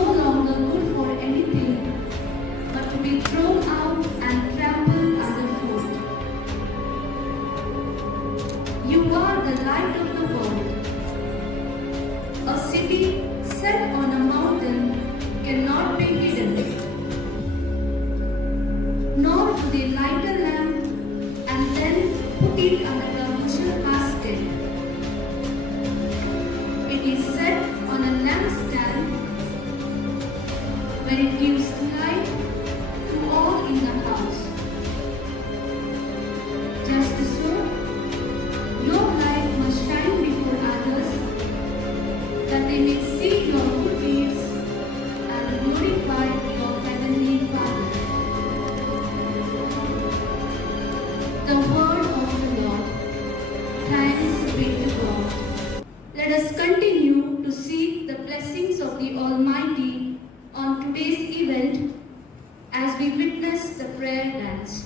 no longer good for anything but to be thrown out and trampled underfoot. You are the light of the world. A city set on a mountain cannot be hidden. Nor do they light a lamp and then put it under a bushel basket. It is set on a lampstand where it gives light to all in the house. Just so, your light must shine before others, that they may see your good deeds and glorify your heavenly Father. The word of the Lord. Thanks be to God. Let us continue to seek the blessings of the Almighty on today's event as we witness the prayer dance.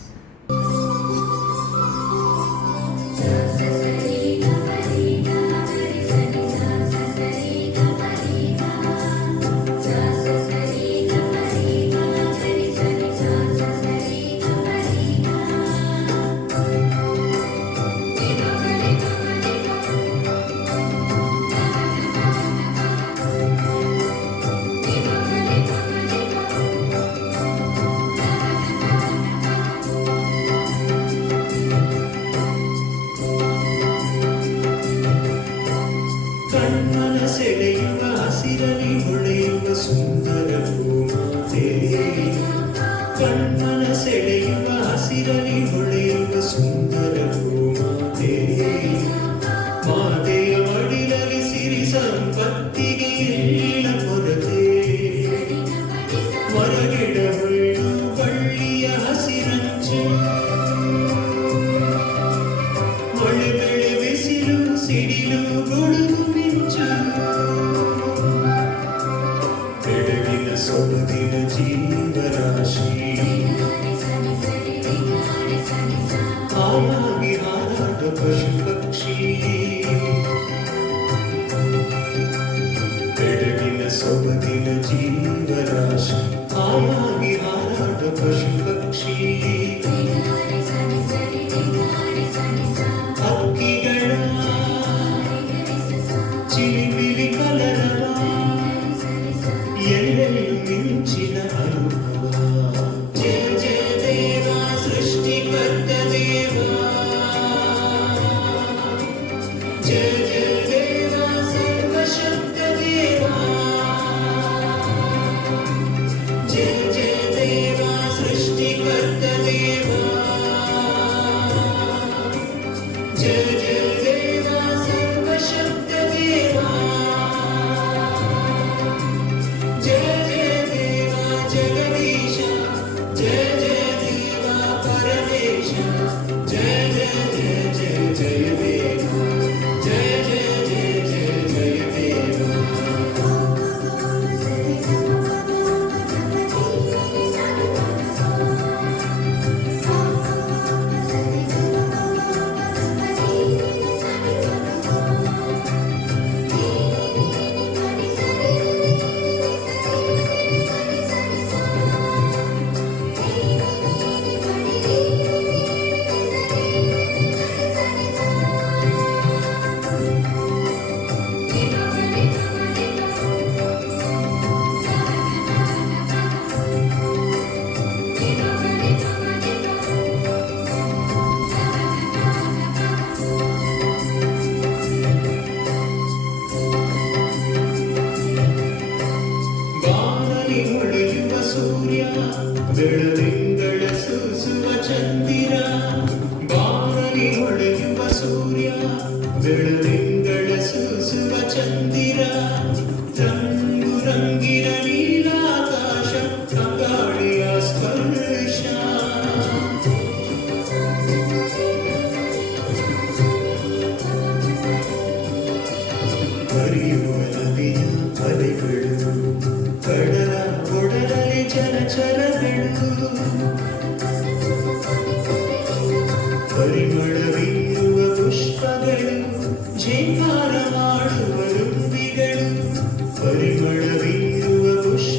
ಸೆಳೆಯುವ ಹಸಿರಲಿ ಹೊಳೆಯುವ ಸುಂದರ ಭೂಮಾತೆ ಕಣ್ಣನ ಸೆಳೆಯುವ ಹಸಿರಲಿ ಹೊಳೆಯುವ ಸುಂದರ ಭೂಮಾತೆ ಮಾತೆಯ ಮಡಿಲಲ್ಲಿ ಸಿರಿ ಸಂಪತ್ತಿಗೆ ಎಲ್ಲ ಕೊರತೆ ಮರಗಿಡ ಹುಲ್ಲು ಬಳ್ಳಿಯ ಹಸಿರಂಚು ಮಳೆ ಬೆಳೆ ಬಿಸಿಲು ಸಿಡಿಲು ಗುಡುಗು ಮಿಂಚು ಬೆಳಗಿನ ಸೊಬಗಿನ ಜೀವರಾಶಿ ಹಾಯಾಗಿ ಹಾರಾಟ ಪಶು ಪಕ್ಷಿ ಬೆಳಗಿನ ಸೊಬಗಿನ ಜೀವರಾಶಿ ಹಾಯಾಗಿ ಹಾರಾಟ ಪಶು ಪಕ್ಷಿ ಹಕ್ಕಿಗಳ ಚಿಲಿಪಿಲಿ ಕಲರವ ಎಲ್ಲೆಲ್ಲೂ ಮಿಂಚಿನ ಅನುಭವ ಜಯ ಜಯ ದೇವ ಸೃಷ್ಟಿಕರ್ತ ದೇವ ಜಯ ಜಯ ದೇವ ಸರ್ವಶಕ್ತ ದೇವ ಜಯ ಜಯ ದೇವ ಸೃಷ್ಟಿಕರ್ತ ದೇವ ಜಯ ಜಯ ದೇವ ಸರ್ವಶಕ್ತ ದೇವ ಜಯ ಜಯ ದೇವ ಜಗದೀಶ ಜಯ ಜಯ ದೇವ ಪರಮೇಶ ಜಯ ಜಯ ಜಯ ಜಯ ಜಯ ದೇವ ಜಯ ಜಯ ಜಯ ಜಯ ಜಯ ದೇವ ಬಾನಲಿ ಹೊಳೆಯುವ ಸೂರ್ಯ ಬೆಳದಿಂಗಳ ಸೂಸುವ ಚಂದಿರ ಬಾನಲಿ ಹೊಳೆಯುವ ಸೂರ್ಯ ಬೆಳದಿಂಗಳ ಸೂಸುವ ಚಂದಿರ ರಂಗು ರಂಗಿನ ನೀಲಾಕಾಶ ಗಾಳಿಯ ಸ್ಪರ್ಶ ಹರಿಯುವ ನದಿಯ ಅಲೆಗಳು ಕಡಲ ಒಡಲಲ್ಲಿ ಜಲಚರಗಳು ಪರಿಮಳವಿರುವ ಪುಷ್ಪಗಳು ಝೇಂಕಾರ ಮಾಡುವ ರುಂಬಿಗಳು ಪರಿಮಳವಿರುವ ಪುಷ್ಪ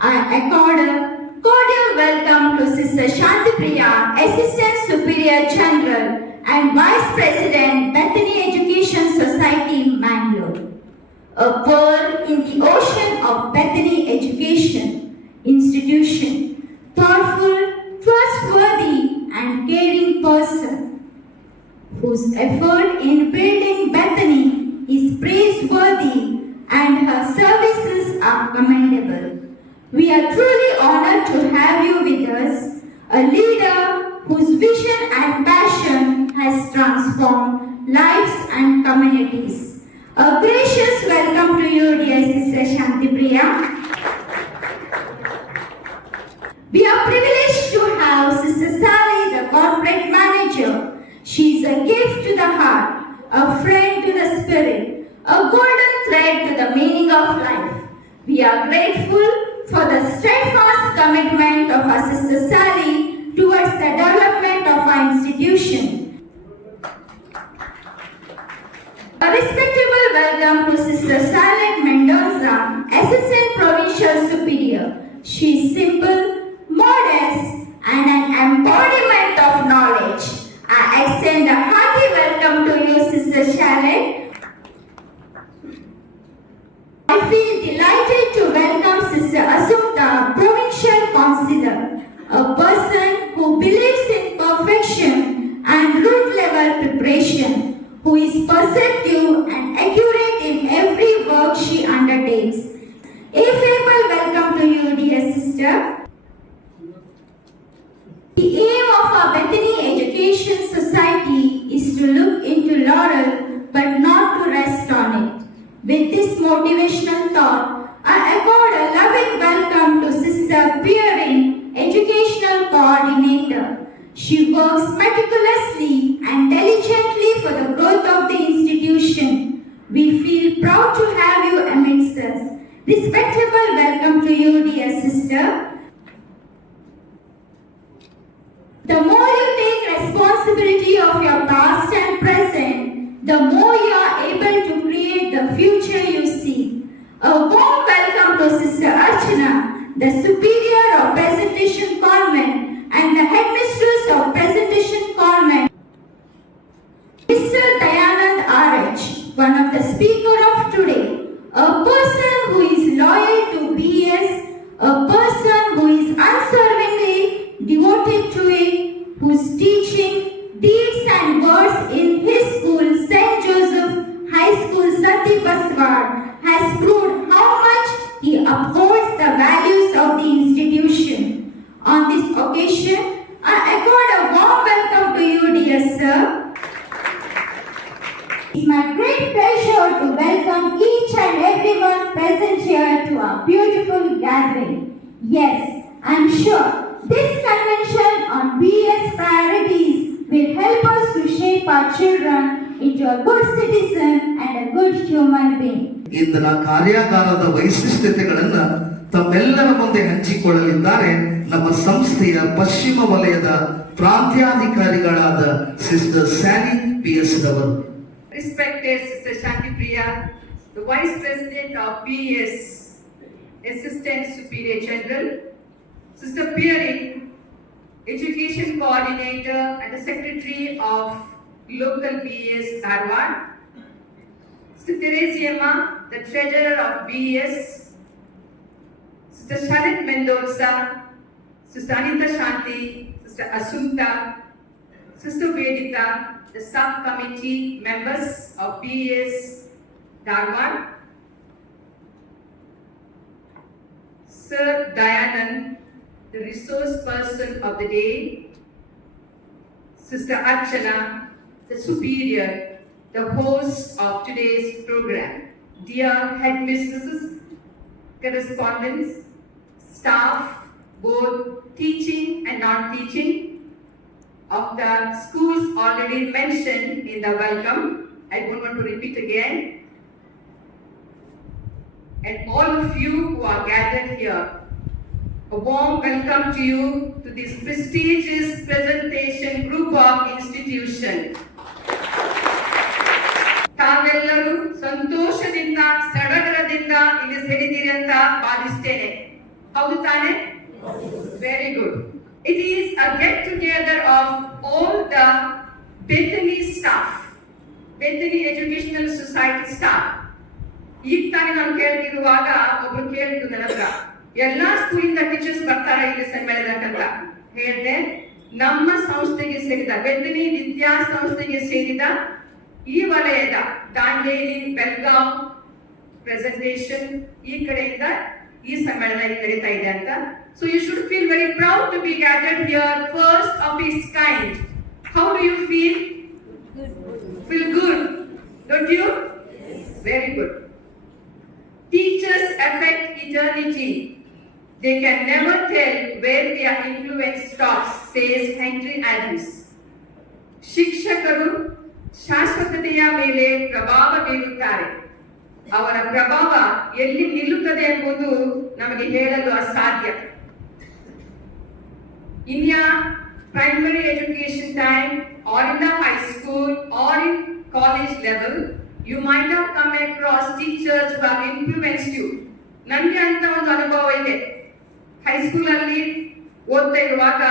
I accord a cordial welcome to Sister Shanti Priya, Assistant Superior General and Vice President, Bethany Education Society, Mangalore. A pearl in the ocean of Bethany Education Institution, thoughtful, trustworthy, and caring person, whose effort in building Bethany is praiseworthy and her services are commendable. We are truly honored to have you with us, a leader whose vision and passion has transformed lives and communities. A gracious welcome to you, dear Sister Shanti Priya. We are privileged to have Sister Sally, the corporate manager. She is a gift to the heart, a friend to the spirit, a golden thread to the meaning of life. We are grateful for the steadfast commitment of our Sister Sally towards the development of our institution. A respectable welcome to Sister Charlotte Mendoza, Assistant Provincial Superior. She is simple, modest, and an embodiment of knowledge. I extend a hearty welcome to you, Sister Charlotte. I feel delighted to welcome Sister Assunta, Provincial Councillor, a person who believes in perfection and root-level preparation, who is perceptive and accurate in every work she undertakes. A farewell welcome to you, dear sister. The aim of our Bethany Education Society is to look into laurel but not to rest on it. With this motivational thought, I accord a loving welcome to Sister Peering, Educational Coordinator. She works meticulously and diligently for the growth of the institution. We feel proud to have you amidst us. Respectable welcome to you, dear sister. The more you take responsibility of your past and present, the more you are able to create the future you seek. A warm welcome to Sister Archana, the Superior of Presentation Convent and the Headmistress of Presentation Convent. Mr. Dayanand RH, one of the speaker of today, a person who is loyal to BS, a person who is unswervingly devoted to it, whose teaching, deeds and words in his school, St. Joseph High School, Sati Baswar, has proved how much he upholds the values of the institution. On this occasion, I accord a warm welcome to you, dear sir. It's my great pleasure to welcome each and everyone present here to our beautiful gathering. Yes, I'm sure this convention on BS priorities will help us to shape our children into a good citizen and a good human being. ಇಂದಿನ ಕಾರ್ಯಾಗಾರದ ವೈಶಿಷ್ಟ್ಯತೆಗಳನ್ನ ತಮ್ಮೆಲ್ಲರ ಮುಂದೆ ಹಂಚಿಕೊಳ್ಳಲಿದ್ದಾರೆ ನಮ್ಮ ಸಂಸ್ಥೆಯ ಪಶ್ಚಿಮ ವಲಯದ ಪ್ರಾಂತ್ಯಾಧಿಕಾರಿಗಳಾದ sister Sally PS ರವರು. Respected Sister Shanti Priya, the Vice President of BS, Assistant Superior General, Sister Peering, Education Coordinator and the Secretary of Local BS Dharwad, Sister Teresiema, the Treasurer of BS, Sister Charlotte Mendoza, Sister Anita Shanti, Sister Assunta, Sister Vedita, the subcommittee members of BS Dharwad, Sir Dayanand, the resource person of the day, Sister Archana, the superior, the host of today's program, dear headmistresses, correspondents, staff, both teaching and non-teaching, of the schools already mentioned in the welcome. I don't want to repeat again. And all of you who are gathered here, a warm welcome to you to this prestigious presentation group of institution. ತಾವೆಲ್ಲರೂ ಸಂತೋಷದಿಂದ ಸಡಗರದಿಂದ ಇಲ್ಲಿ ಸೇರಿದ್ದೀರಿ ಅಂತ ಭಾವಿಸ್ತೇನೆ. ಹೌದು ತಾನೆ? Very good. It is a get together of all the Bethany staff, Bethany Educational Society staff. ಈಗ ತಾನೇ ನಾನು ಕೇಳ್ತಿರುವಾಗ ಒಬ್ರು ಕೇಳಿದ್ರು ನನ್ನ ಹತ್ರ, ಎಲ್ಲಾ ಸ್ಕೂಲಿಂದ ಟೀಚರ್ಸ್ ಬರ್ತಾರೆ ಇಲ್ಲಿ ಸಮ್ಮೇಳನಕ್ಕಂತ ಹೇಳಿದೆ. ನಮ್ಮ ಸಂಸ್ಥೆಗೆ ಸೇರಿದ ಬೆತ್ತನಿ ವಿದ್ಯಾ ಸಂಸ್ಥೆಗೆ ಸೇರಿದ ಈ ವಲಯದ ದಾಂಡೇಲಿ, ಬೆಳಗಾಂ ಪ್ರೆಸೆಂಟೇಷನ್ ಈ ಕಡೆಯಿಂದ ಈ ಸಮ್ಮೇಳನ ಇಲ್ಲಿ ನಡೀತಾ ಇದೆ ಅಂತ. So you should feel very proud to be gathered here, first of its kind. How do you feel? Feel good, don't you? Very good. Teachers affect eternity. They can never tell where their influence stops, says Henry Adams. ಶಿಕ್ಷಕರು ಶಾಶ್ವತತೆಯ ಮೇಲೆ ಪ್ರಭಾವ ಬೀರುತ್ತಾರೆ. ಅವರ ಪ್ರಭಾವ ಎಲ್ಲಿ ನಿಲ್ಲುತ್ತದೆ ಎಂಬುದು ನಮಗೆ ಹೇಳಲು ಅಸಾಧ್ಯ. In your primary education time, or in the high school, or in college level, you might have come across teachers who have influenced you. ನನಗೆ ಅಂತ ಒಂದು ಅನುಭವ ಇದೆ. ಹೈಸ್ಕೂಲ್ ಅಲ್ಲಿ ಓದ್ತಾ ಇರುವಾಗ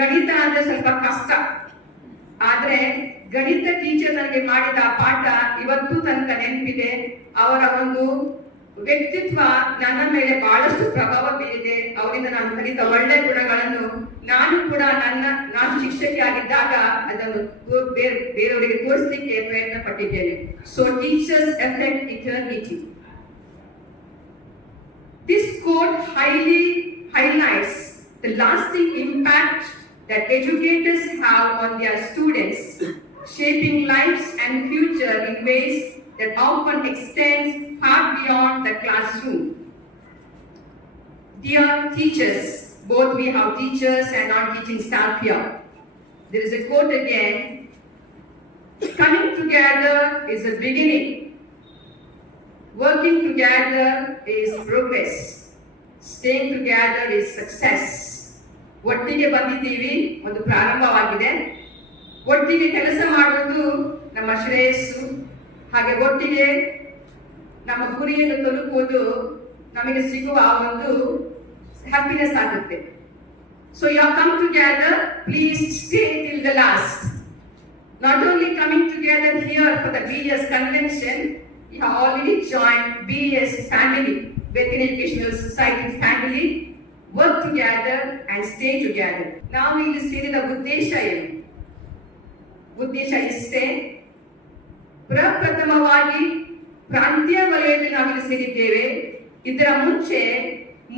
ಗಣಿತ ಅಂದ್ರೆ ಸ್ವಲ್ಪ ಕಷ್ಟ, ಆದ್ರೆ ಗಣಿತ ಟೀಚರ್ ನನಗೆ ಮಾಡಿದ ಪಾಠ ಇವತ್ತು ತನಕ ನೆನಪಿದೆ. ಅವರ ಒಂದು ವ್ಯಕ್ತಿತ್ವ ನನ್ನ ಮೇಲೆ ಬಹಳಷ್ಟು ಪ್ರಭಾವ ಬೀರಿದೆ. ಅವರಿಂದ ನಾನು ಕಲಿತ ಒಳ್ಳೆ ಗುಣಗಳನ್ನು ನಾನು ಶಿಕ್ಷಕಿಯಾಗಿದ್ದಾಗ ಅದನ್ನು ಬೇರೆಯವರಿಗೆ ತೋರಿಸಲಿಕ್ಕೆ ಪ್ರಯತ್ನ ಪಟ್ಟಿದ್ದೇನೆ. So teachers affect eternity. This quote highlights the lasting impact that educators have on their students, shaping lives and future in ways that often extend far beyond the classroom. Dear teachers, both we have teachers and non-teaching staff here. There is a quote again, coming together is a beginning. Working together is progress. Staying together is success. ಒಟ್ಟಿಗೆ ಬಂದಿದ್ದೀವಿ, ಒಂದು ಪ್ರಾರಂಭವಾಗಿದೆ. ಒಟ್ಟಿಗೆ ಕೆಲಸ ಮಾಡುವುದು ನಮ್ಮ ಶ್ರೇಯಸ್ಸು. ಹಾಗೆ ಒಟ್ಟಿಗೆ ನಮ್ಮ ಗುರಿಯನ್ನು ತಲುಪುವುದು ನಮಗೆ ಸಿಗುವ ಒಂದು ಹ್ಯಾಪಿನೆಸ್ ಆಗುತ್ತೆ. So you have come together, please stay till the last. Not only coming together here for the BES convention, you have already joined BES family, Bethany Educational Society family. Work together and stay together. ನಾವು ಇಲ್ಲಿ ಸೇರಿದ ಉದ್ದೇಶ ಏನು? ಉದ್ದೇಶ ಇಷ್ಟೇ. ಪ್ರಪ್ರಥಮವಾಗಿ ಪ್ರಾಂತೀಯ ವಲಯದಲ್ಲಿ ನಾವಿಲ್ಲಿ ಸೇರಿದ್ದೇವೆ. ಇದರ ಮುಂಚೆ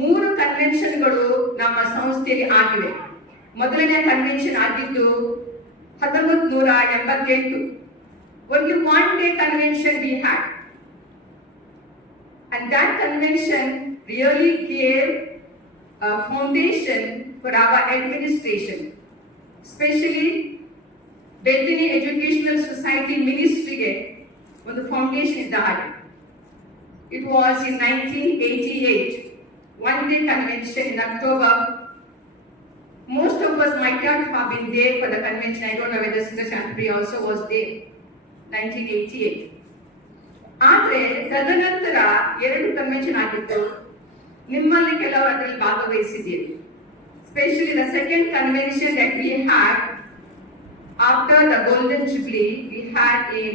3 ಕನ್ವೆನ್ಷನ್ಗಳು ನಮ್ಮ ಸಂಸ್ಥೆಯಲ್ಲಿ ಆಗಿವೆ. ಮೊದಲನೇ ಕನ್ವೆನ್ಷನ್ ಆಗಿದ್ದು 1988. Only one day convention we had, and that convention really gave a foundation for our administration, especially Bethany Educational Society Ministry ಒಂದು ಫೌಂಡೇಶನ್ ಇದ್ದ ಹಾಗೆ. It was in 1988, one day convention in October. Most of us might not have been there for the convention. I don't know whether Sister Shantri also was there. 1988. ಆದ್ರೆ ತದನಂತರ 2 convention ಆಗಿತ್ತು. ನಿಮ್ಮಲ್ಲಿ ಕೆಲವರು ಅದರಲ್ಲಿ ಭಾಗವಹಿಸಿದ್ದೀರಿ. Especially the second convention that we had after the Golden Jubilee, we had in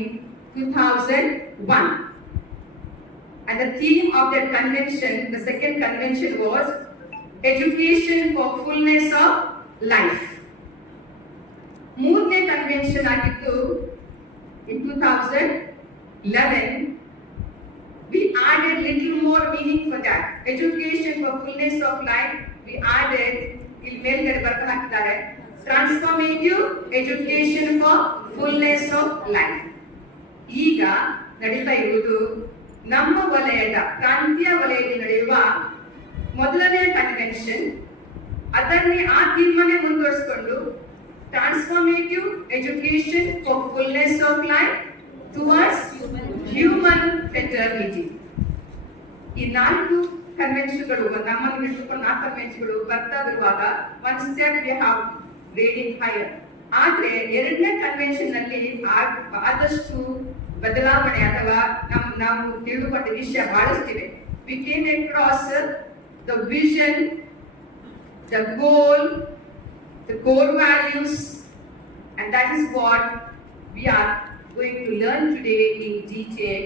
2001. And the theme of that convention, the second convention, was Education for Fullness of Life. ಮೂರನೇ convention ಆಗಿತ್ತು in 2011. We added little more meaning for that. Education for Fullness of Life, we added, ಇಲ್ಲಿ ಮೇಲ್ಗಡೆ ಬರ್ಕ ಹಾಕಿದ್ದಾರೆ, Transformative Education for Fullness of Life. ಈಗ ನಡೀತಾ ಇರುವುದು ನಮ್ಮ ವಲಯದ ಪ್ರಾಂತೀಯ ವಲಯದಲ್ಲಿ ನಡೆಯುವ ಮೊದಲನೇ ಕನ್ವೆನ್ಷನ್. ಅದನ್ನೇ ಆ ತೀರ್ಮಾನ ಮುಂದುವರಿಸಿಕೊಂಡು transformative education for fullness of life towards human fraternity. ಈ 4 ಕನ್ವೆನ್ಷನ್ಗಳು ನಮ್ಮನ್ನು ಹಿಡಿದುಕೊಂಡು 4 ಕನ್ವೆನ್ಷನ್ಗಳು ಬರ್ತಾ ಬರುವಾಗ one step we have raiding higher. ಆದ್ರೆ 2ನೇ ಕನ್ವೆನ್ಷನ್ ನಲ್ಲಿ ಆದಷ್ಟು ಬದಲಾವಣೆ ಅಥವಾ ನಾವು ತಿಳಿದುಕೊಂಡ ವಿಷಯ ಬಹಳಷ್ಟಿವೆ. We came across the vision, the goal, the core values, and that is what we are going to learn today in detail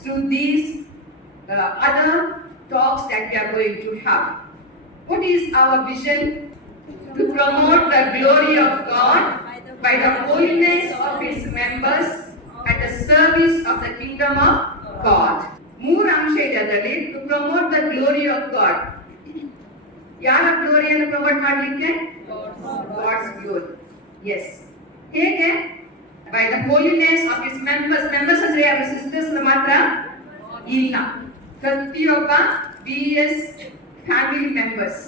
through these other talks that we are going to have. What is our vision? To promote the glory of God by the holiness of His members and the service of the kingdom of God. ಮೂರು ಅಂಶ ಇದೆ ಅದರಲ್ಲಿ. To promote the glory of God. ಯಾರ ಗ್ಲೋರಿಯನ್ನು promote ಮಾಡಲಿಕ್ಕೆ? God's glory. Yes. ಹೇಗೆ? By the holiness of his members. Members ಅಂದ್ರೆ ಯಾರು? ಸಿಸ್ಟರ್ಸ್ ಮಾತ್ರ ಇಲ್ಲ, ಪ್ರತಿಯೊಬ್ಬ BS ಫ್ಯಾಮಿಲಿ ಮೆಂಬರ್ಸ್.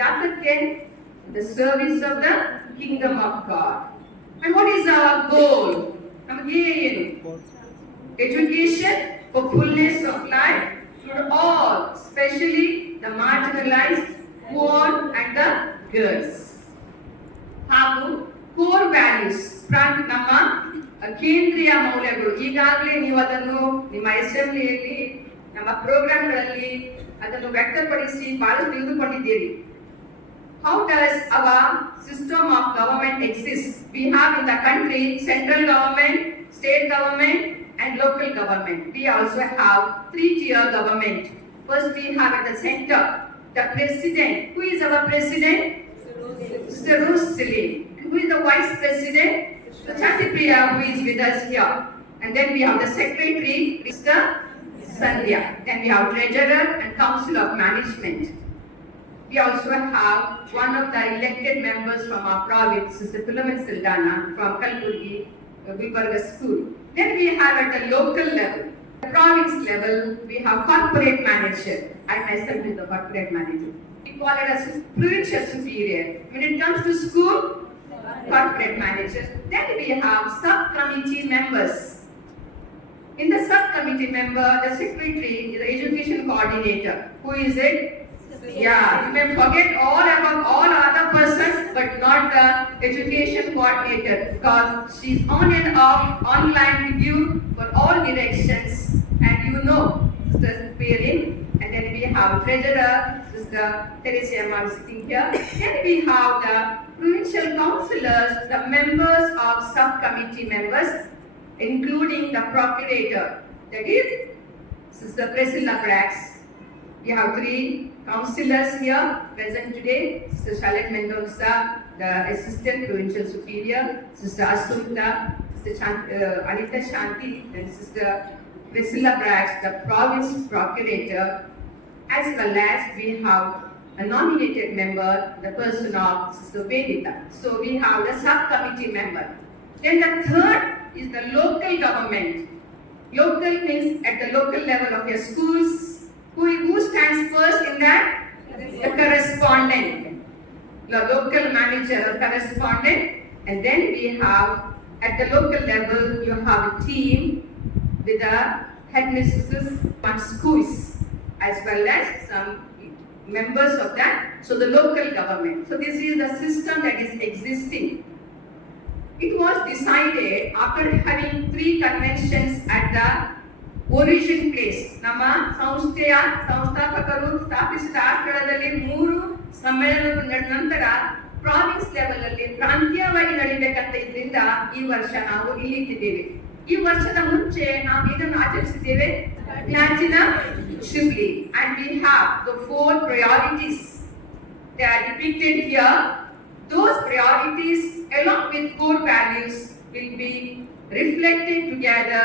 ಯಾತಕ್ಕೆ? The service of the kingdom of God. And what is our goal? ನಮಗೆ ಏನು? Education for fullness of life for all, especially the marginalized, poor and the girls. ಹಾಗೂ core values, ನಮ್ಮ ಕೇಂದ್ರೀಯ ಮೌಲ್ಯಗಳು. ಈಗಾಗಲೇ ನೀವು ಅದನ್ನು ನಿಮ್ಮ ಅಸೆಂಬ್ಲಿಯಲ್ಲಿ, ನಮ್ಮ ಪ್ರೋಗ್ರಾಮ್ಗಳಲ್ಲಿ ಅದನ್ನು ವ್ಯಕ್ತಪಡಿಸಿ ಬಹಳಷ್ಟು ತಿಳಿದುಕೊಂಡಿದ್ದೀರಿ. How does our system of government exist? We have in the country central government, state government and local government. We also have three-tier government. First we have at the center the president. Who is our president? Mr. Rusli. Who is the vice president? Mr. Chatipriya, who is with us here. And then we have the secretary, Mr. Sandhya. Then we have treasurer and council of management. We also have one of the elected members from our province, Mr. Philomen Sildana from Kalburgi, Gulbarga School. Then we have at the local level, the province level, we have corporate manager. I myself is the corporate manager. We call it as spiritual superior. When it comes to school, corporate manager. Then we have subcommittee members. In the subcommittee member, the secretary is the education coordinator. Who is it? Yeah, you may forget all about all other persons, but not the education coordinator, because she's on and off online with you for all directions, and you know Sister Perin, and then we have treasurer, Sister Teresa Amar sitting here. Then we have the provincial councillors, the members of subcommittee members, including the procurator, that is Sister Priscilla Brax. We have three councillors here present today. Sister Charlotte Mendoza, the Assistant Provincial Superior, Sister Assunta, Sister Anita Shanti, and Sister Priscilla Brax, the Province Procurator, as well as we have a nominated member, the person of Sister Vedita. So we have the subcommittee member. Then the third is the local government. Local means at the local level of your schools. Who stands first in that? The correspondent, the local manager or correspondent. And then we have at the local level, you have a team with the headmistresses on schools as well as some members of that. So the local government. So this is the system that is existing. It was decided after having 3 conventions at the origin place. ನಮ್ಮ ಸಂಸ್ಥೆಯ ಸಂಸ್ಥಾಪಕರು ಸ್ಥಾಪಿಸಿದ ಸ್ಥಳದಲ್ಲಿ 3 ಸಮ್ಮೇಳನಗಳು ನಡೆದ ನಂತರ province level ಅಲ್ಲಿ ಪ್ರಾಂತೀಯವಾಗಿ ನಡೀಬೇಕಂತ ಇದ್ರಿಂದ ಈ ವರ್ಷ ನಾವು ಇಲ್ಲಿಟ್ಟಿದ್ದೇವೆ. ಈ ವರ್ಷದ ಮುಂಚೆ ನಾವು ಇದನ್ನು ಆಚರಿಸಿದ್ದೇವೆ, platinum jubilee, and we have the 4 priorities. They are depicted here. Those priorities along with core values will be reflected together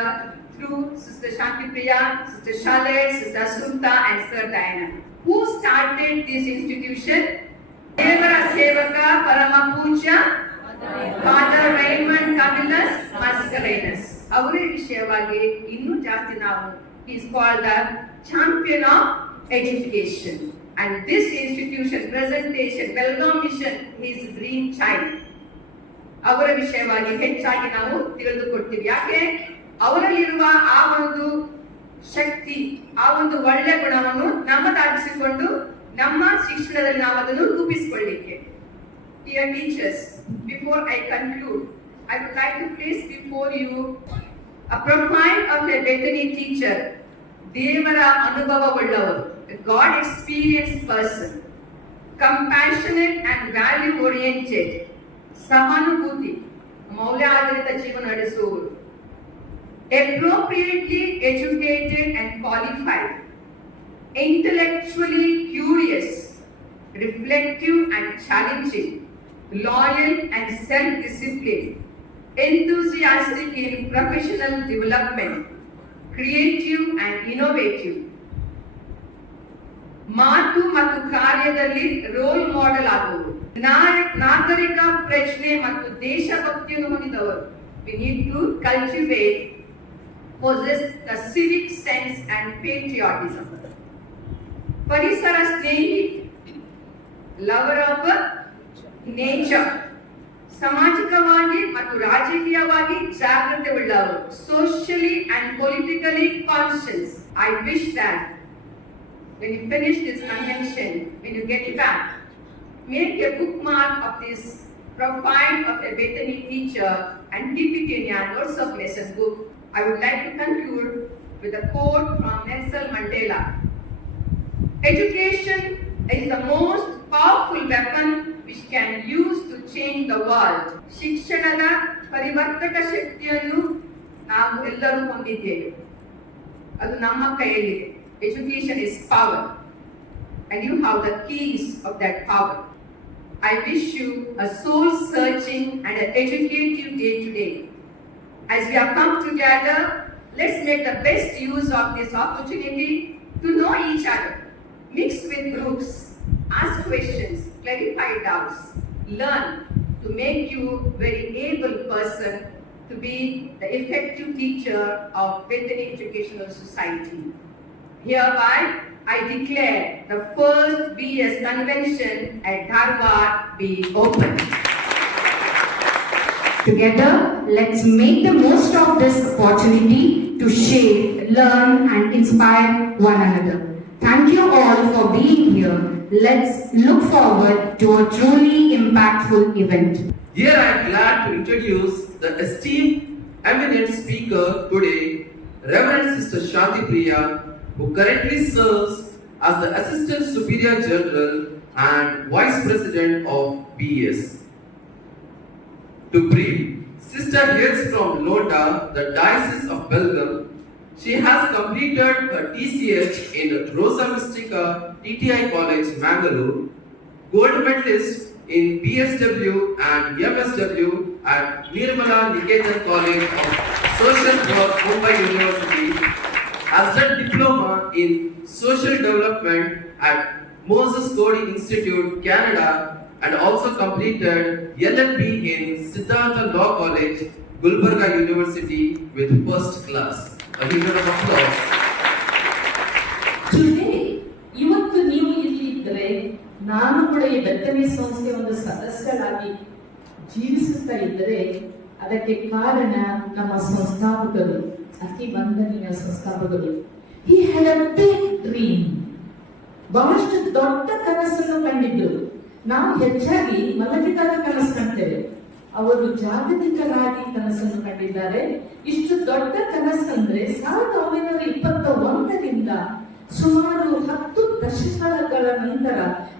through Sister Shanti Priya, Sister Charlotte, Sister Assunta and Sir Diana. Who started this institution? Devara Sevaka Parama Pooja Father Raymond Camillus Mascarenhas. ಅವರ ವಿಷಯವಾಗಿ ಇನ್ನೂ ಜಾಸ್ತಿ ನಾವು, he is called the champion of education. And this institution presentation, Belgaum Mission, his dream child. ಅವರ ವಿಷಯವಾಗಿ ಹೆಚ್ಚಾಗಿ ನಾವು ತಿಳಿದುಕೊಳ್ತೀವಿ. ಯಾಕೆ? ಅವರಲ್ಲಿರುವ ಆ ಒಂದು ಶಕ್ತಿ, ಆ ಒಂದು ಒಳ್ಳೆ ಗುಣವನ್ನು ನಮ್ಮದಾಗಿಸಿಕೊಂಡು ನಮ್ಮ ಶಿಕ್ಷಣದಲ್ಲಿ ನಾವು ಅದನ್ನು ರೂಪಿಸಿಕೊಳ್ಳಿಕ್ಕೆ. Dear teachers, before I conclude, I would like to place before you a profile of a Bethany teacher. ದೇವರ ಅನುಭವವುಳ್ಳವರು, a God-experienced person, compassionate and value-oriented, ಸಹಾನುಭೂತಿ, ಮೌಲ್ಯಾಧಾರಿತ ಜೀವನ ನಡೆಸುವವರು, appropriately educated and qualified, intellectually curious, reflective and challenging, loyal and self-disciplined, enthusiastic in professional development, creative and innovative, ಮಾತು ಮತ್ತು ಕಾರ್ಯದಲ್ಲಿ role model ಆಗುವುದು, ನಾಗರಿಕ ಪ್ರಜ್ಞೆ ಮತ್ತು ದೇಶಭಕ್ತಿಯನ್ನು ಹೊಂದಿದವರು. We need to cultivate, possess the civic sense and patriotism. ಪರಿಸರ ಸ್ನೇಹಿ, ಲವರ್ ಆಫ್ ನೇಚರ್, ಸಾಮಾಜಿಕವಾಗಿ ಮತ್ತು ರಾಜಕೀಯವಾಗಿ ಜಾಗೃತಿ ಉಳ್ಳವರು, socially and politically conscious. I wish that when you finish this convention, when you get back, make a bookmark of this profile of a Bethany teacher and keep it in your notes of lesson book. I would like to conclude with a quote from Nelson Mandela. Education is the most powerful weapon which can use to change the world. ಶಿಕ್ಷಣದ ಪರಿವರ್ತಕ ಶಕ್ತಿಯನ್ನು ನಾವು ಎಲ್ಲರೂ ಹೊಂದಿದ್ದೇವೆ. ಅದು ನಮ್ಮ ಕೈಯಲ್ಲಿದೆ. Education is power, and you have the keys of that power. I wish you a soul-searching and an educative day today. As we have come together, let's make the best use of this opportunity to know each other, mix with groups, ask questions, clarify doubts, learn to make you very able person to be the effective teacher of Bethany Educational Society. Hereby, I declare the first BS convention at Dharwad be open. Together, let's make the most of this opportunity to share, learn, and inspire one another. Thank you all for being here. Let's look forward to a truly impactful event. Here I am glad to introduce the esteemed eminent speaker today, Reverend Sister Shanti Priya, who currently serves as the Assistant Superior General and Vice President of BS. To brief, Sister hails from Lota, the Diocese of Belgaum. She has completed her TCH in Rosa Mystica TTI College, Mangalore, gold medalist in BSW and MSW at Nirmala Niketan College of Social Work, Mumbai University, has done diploma in social development at Moses Cody Institute, Canada, and also completed LLB in Siddhartha Law College, Gulbarga University with first class. A round of applause. Today, ಇವತ್ತು ನೀವು ಇಲ್ಲಿ ಇದ್ದರೆ ನಾನು ಕೂಡ ಈ ಬೆತ್ತನಿ ಸಂಸ್ಥೆ ಒಂದು ಸದಸ್ಯರಾಗಿ ಜೀವಿಸುತ್ತಾ ಇದ್ದರೆ ಅದಕ್ಕೆ ಕಾರಣ ನಮ್ಮ ಸಂಸ್ಥಾಪಕರು, ಅತಿ ವಂದನೀಯ ಸಂಸ್ಥಾಪಕರು. He had a big dream. ಬಹಳಷ್ಟು ದೊಡ್ಡ ಕನಸನ್ನು ಕಂಡಿದ್ದರು. ನಾವು ಹೆಚ್ಚಾಗಿ ಮಲಗಿದಾಗ ಕನಸು ಕಾಣ್ತೇವೆ, ಅವರು ಜಾಗತಿಕರಾಗಿ ಕನಸನ್ನು ಕಂಡಿದ್ದಾರೆ. ಇಷ್ಟು ದೊಡ್ಡ ಕನಸಂದ್ರೆ 1921ರಿಂದ ಸುಮಾರು 10 ದಶಕಗಳ ನಂತರ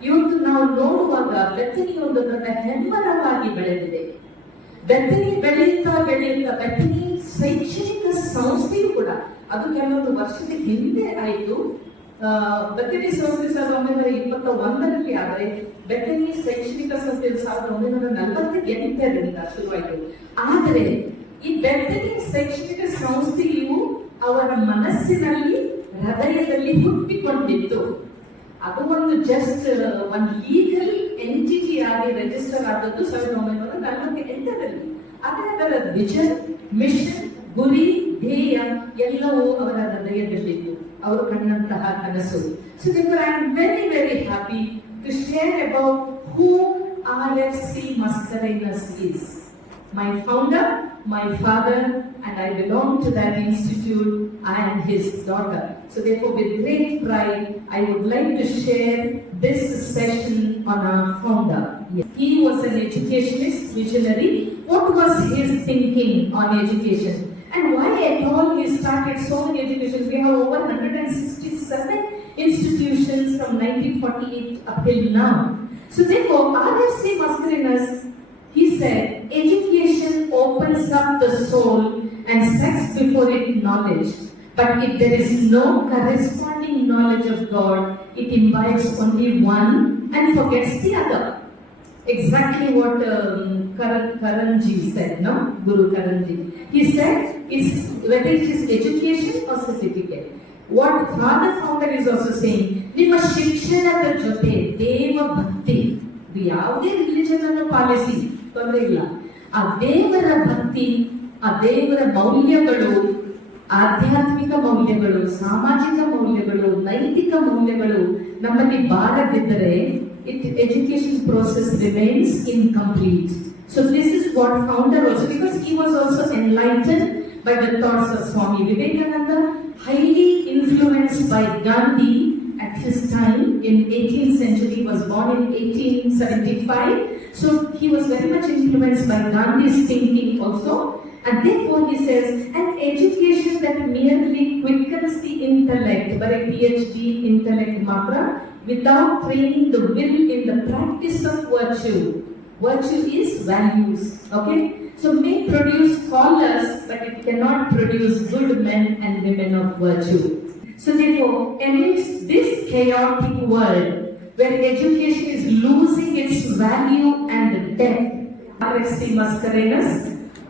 ಇವತ್ತು ನಾವು ನೋಡುವಾಗ ಬೆತ್ತನಿ ಒಂದು ದೊಡ್ಡ ಹೆಮ್ಮರವಾಗಿ ಬೆಳೆದಿದೆ. ಬೆತ್ತನಿ ಬೆಳೆಯುತ್ತಾ ಬೆತ್ತನಿ ಶೈಕ್ಷಣಿಕ ಸಂಸ್ಥೆಯು ಕೂಡ ಅದು ಕೆಲವೊಂದು ವರ್ಷದ ಹಿಂದೆ ಆಯಿತು. ಬೆತ್ತನಿ ಸಂಸ್ಥೆ 1921ರಲ್ಲಿ ಆದರೆ ಬೆತ್ತನಿ ಶೈಕ್ಷಣಿಕ ಸಂಸ್ಥೆ 1948ರಿಂದ ಶುರುವಾಯಿತು. ಆದರೆ ಈ ಬೆತ್ತನಿ ಶೈಕ್ಷಣಿಕ ಸಂಸ್ಥೆಯು ಅವರ ಮನಸ್ಸಿನಲ್ಲಿ, ಹೃದಯದಲ್ಲಿ ಹುಟ್ಟಿಕೊಂಡಿತ್ತು. ಅದು ಒಂದು ಜಸ್ಟ್ ಒಂದು ಲೀಗಲ್ ಎಂಟಿಟಿ ಆಗಿ ರಿಜಿಸ್ಟರ್ ಆದದ್ದು 1948ರಲ್ಲಿ. ಆದರೆ ಅದರ ವಿಷನ್, ಮಿಷನ್, ಗುರಿ, ಧ್ಯೇಯ ಎಲ್ಲವೂ ಅವರ ಹೃದಯದಲ್ಲಿತ್ತು, ಅವರು ಕಂಡಂತಹ ಕನಸು. So therefore I am very very happy to share about who RFC Mascarenhas is. My founder, my father, and I belong to that institute. I am his daughter. So therefore with great pride I would like to share this session on our founder. He was an educationist, visionary. What was his thinking on education? And why at all he started so many educations? We have over 167 institutions from 1948 up till now. So therefore, RFC Mascarenhas, he said, education opens up the soul and sets before it knowledge. But if there is no corresponding knowledge of God, it imbibes only one and forgets the other. Exactly what Karanji said, no? Guru Karanji. He said, it's whether it is education or certificate. What Father Founder is also saying, ನಿಮ್ಮ ಶಿಕ್ಷಣದ ಜೊತೆ ದೇವ ಭಕ್ತಿ, ಯಾವುದೇ religion ಅನ್ನು policy ತೊಂದರೆ ಇಲ್ಲ, ಆ ದೇವರ ಭಕ್ತಿ, ಆ ದೇವರ ಮೌಲ್ಯಗಳು, ಆಧ್ಯಾತ್ಮಿಕ ಮೌಲ್ಯಗಳು, ಸಾಮಾಜಿಕ ಮೌಲ್ಯಗಳು, ನೈತಿಕ ಮೌಲ್ಯಗಳು ನಮ್ಮಲ್ಲಿ ಬಾರದಿದ್ದರೆ education process remains incomplete. So this is what Founder also, because he was also enlightened by the thoughts of Swami Vivekananda, highly influenced by Gandhi at his time in 18th century, was born in 1875. So he was very much influenced by Gandhi's thinking also. And therefore he says, an education that merely quickens the intellect, by a PhD intellect matra, without training the will in the practice of virtue. Virtue is values, okay? So may produce scholars, but it cannot produce good men and women of virtue. So therefore, amidst this chaotic world, where education is losing its value and depth, RFC Mascarenhas,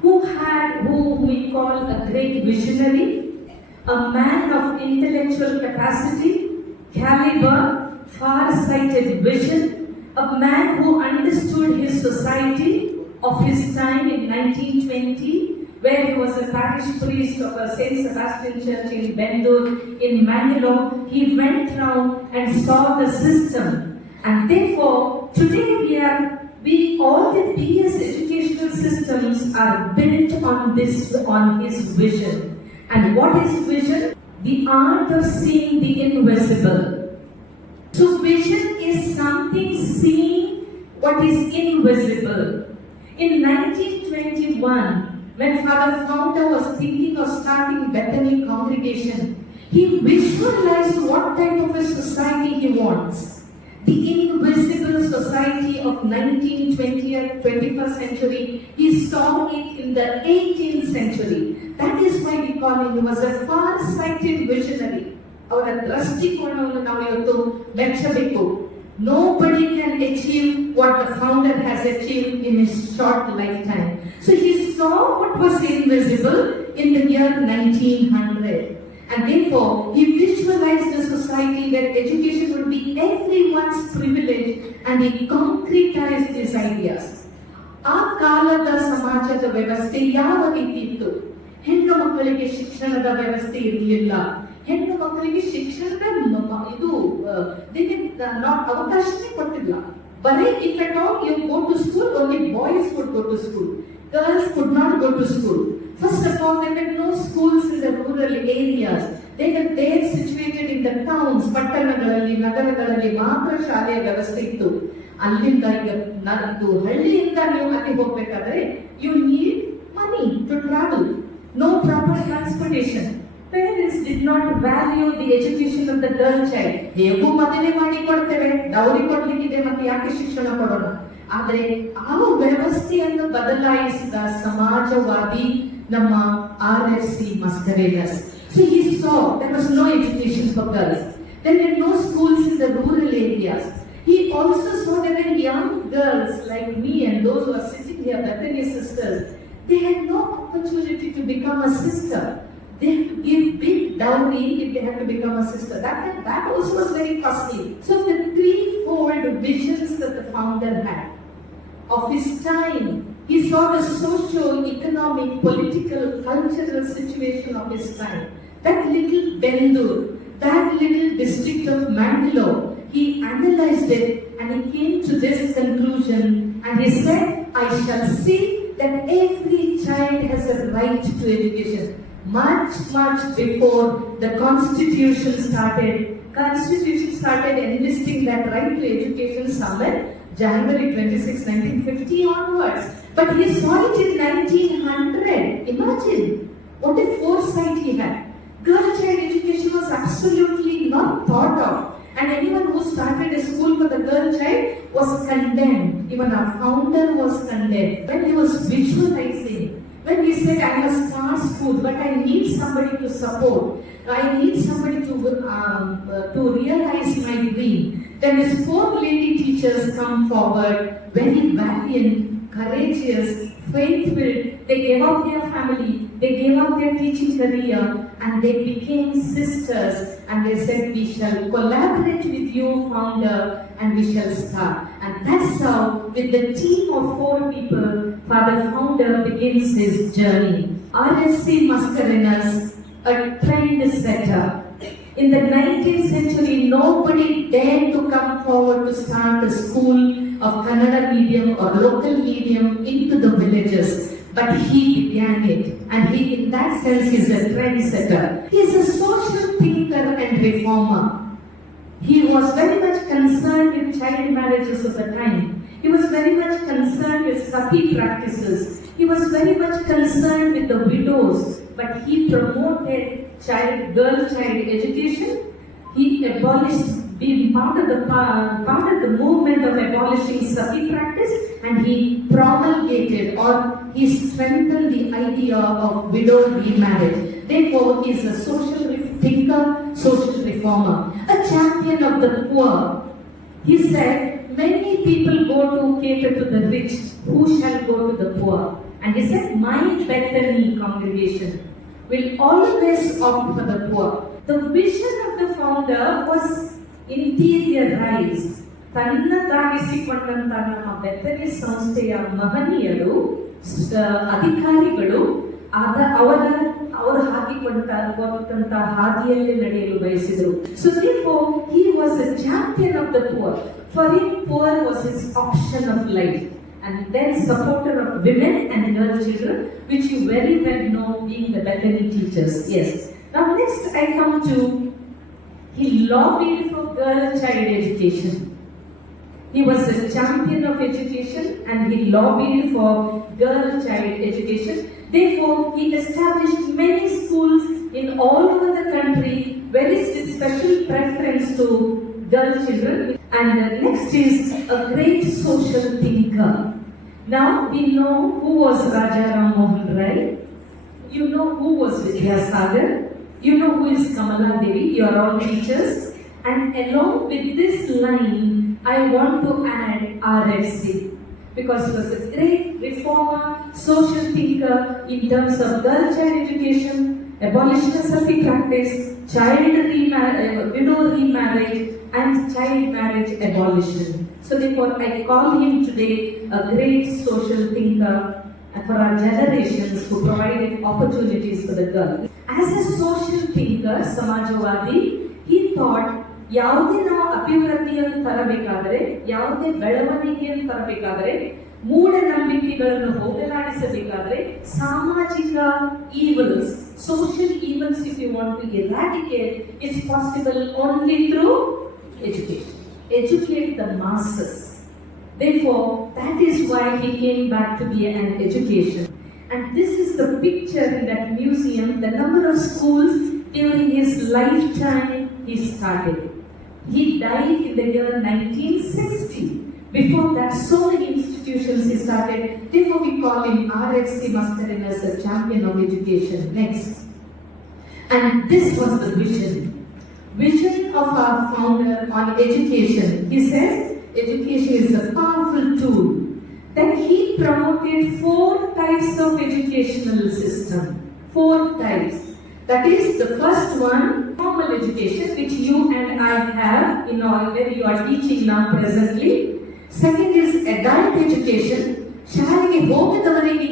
who we call a great visionary, a man of intellectual capacity, caliber, far-sighted vision, a man who understood his society of his time in 1920, where he was a parish priest of a St. Sebastian Church in Bendur in Mangalore. He went round and saw the system, and therefore today all the PS educational systems are built on his vision. And what is vision? The art of seeing the invisible. So vision is something seeing what is invisible. In 1921, when Father Founder was thinking of starting Bethany congregation, he visualized what type of a society he wants. The invisible society of 19th, 20th, 21st century, he saw it in the 18th century. That is why we call him, he was a far-sighted visionary. ಅವರ ದೃಷ್ಟಿಕೋನವನ್ನು ನಾವು ಇವತ್ತು ಮೆಚ್ಚಬೇಕು. Nobody can achieve what the founder has achieved in his short lifetime. So he saw what was invisible in the year 1900. And therefore, he visualized a society where education would be everyone's privilege, and he concretized these ideas. ಆ ಕಾಲದ ಸಮಾಜದ ವ್ಯವಸ್ಥೆ ಯಾವ ರೀತಿ ಇತ್ತು? ಹೆಣ್ಣು ಮಕ್ಕಳಿಗೆ ಶಿಕ್ಷಣದ ವ್ಯವಸ್ಥೆ ಇರಲಿಲ್ಲ. ಹೆಣ್ಣು ಮಕ್ಕಳಿಗೆ ಶಿಕ್ಷಣದ ಅವಕಾಶನೇ ಕೊಟ್ಟಿಲ್ಲ. ಬರೀ if at all you go to school, only boys would go to school. Girls could not go to school. First of all, there were no schools in the rural areas. They were there situated in the towns, ಪಟ್ಟಣಗಳಲ್ಲಿ, ನಗರಗಳಲ್ಲಿ ಮಾತ್ರ ಶಾಲೆಯ ವ್ಯವಸ್ಥೆ ಇತ್ತು. ಅಲ್ಲಿಂದ ಇದು ಹಳ್ಳಿಯಿಂದ ನೀವು ಅಲ್ಲಿ ಹೋಗ್ಬೇಕಾದ್ರೆ you need money to travel. No proper transportation. Parents did not value the education of the girl child. ಹೇಗೂ ಮದುವೆ ಮಾಡಿ ಕೊಡ್ತೇವೆ, ಡೌರಿ ಕೊಡ್ಲಿಕ್ಕಿದೆ, ಮತ್ತೆ ಯಾಕೆ ಶಿಕ್ಷಣ ಕೊಡೋಣ? ಆದರೆ ಆ ವ್ಯವಸ್ಥೆಯನ್ನು ಬದಲಾಯಿಸಿದ ಸಮಾಜವಾದಿ ನಮ್ಮ RFC Mascarenhas. So he saw there was no education for girls. There were no schools in the rural areas. He also saw there were young girls like me and those who are sitting here, Bethany sisters. They had no opportunity to become a sister. They had to give big dowry if they had to become a sister. That also was very costly. So the threefold visions that the founder had of his time, he saw the socio-economic, political, cultural situation of his time. That little Bendur, that little district of Mangalore, he analyzed it and he came to this conclusion, and he said, I shall see that every child has a right to education. Much before the Constitution started enlisting that right to education somewhere January 26, 1950 onwards. But he saw it in 1900. Imagine what a foresight he had. Girl child education was absolutely not thought of. And anyone who started a school for the girl child was condemned. Even our founder was condemned. When he was visualizing, when he said, I must start school, but I need somebody to support. I need somebody to realize my dream. Then his 4 lady teachers come forward, very valiant, courageous, faith-filled. They gave up their family, they gave up their teaching career, and they became sisters. And they said, we shall collaborate with you, founder, and we shall start. And that's how, with the team of 4 people, Father Founder begins his journey. RSC Mascarenas, a trained setter. In the 19th century, nobody dared to come forward to start a school of Kannada medium or local medium into the villages. But he began it, and he, in that sense, is a trendsetter. He is a social thinker and reformer. He was very much concerned with child marriages of the time. He was very much concerned with sati practices. He was very much concerned with the widows, but he promoted girl child education. He abolished, being part of the movement of abolishing sati practice, and he promulgated or he strengthened the idea of widow remarriage. Therefore, he is a social thinker, social reformer, a champion of the poor. He said, many people go to cater to the rich, who shall go to the poor? And he said, my Bethany congregation will always opt for the poor. The vision of the founder was interiorize. ತನ್ನದಾಗಿಸಿಕೊಂಡಂತ ನಮ್ಮ ಬೆತ್ತನಿ ಸಂಸ್ಥೆಯ ಮಹನೀಯರು ಅಧಿಕಾರಿಗಳು ಅವರು ಹಾಕಿಕೊಂಡಂತ ಹಾದಿಯಲ್ಲಿ ನಡೆಯಲು ಬಯಸಿದರು. So therefore he was a champion of the poor. For him, poor was his option of life. And then supporter of women and girl children, which you very well know being the Bethany teachers. Yes. Now next I come to, he lobbied for girl child education. He was a champion of education and he lobbied for girl child education. Therefore, he established many schools in all over the country, very special preference to girl children. And next is a great social thinker. Now we know who was Raja Ram Mohan Rai. You know who was Vidyasagar. You know who is Kamala Devi. You are all teachers. And along with this line, I want to add RFC, because he was a great reformer, social thinker in terms of girl child education, abolition of sati practice, widow remarriage, and child marriage abolition. So therefore, I call him today a great social thinker and for our generations who provided opportunities for the girl. As a social thinker, Samajwadi, he thought, ಯಾವುದೇ ನಾವು ಅಭಿವೃದ್ಧಿಯನ್ನು ತರಬೇಕಾದರೆ, ಯಾವುದೇ ಬೆಳವಣಿಗೆಯನ್ನು ತರಬೇಕಾದರೆ, ಮೂಢನಂಬಿಕೆಗಳನ್ನು ಹೋಗಲಾಡಿಸಬೇಕಾದರೆ, ಸಾಮಾಜಿಕ evils, social evils, if you want to eradicate, is possible only through education. Educate the masses. Therefore, that is why he came back to be an education. And this is the picture in that museum, the number of schools during his lifetime he started. He died in the year 1960. Before that, so many institutions he started. Therefore, we call him RFC Mascarenas, a champion of education. Next. And this was the vision of our founder on education. He says, education is a powerful tool. Then he promoted 4 types of educational system. 4 types. That is, the first one, formal education, which you and I have in where you are teaching now presently. Second is adult education. ಶಾಲೆಗೆ ಹೋಗದವರಿಗೆ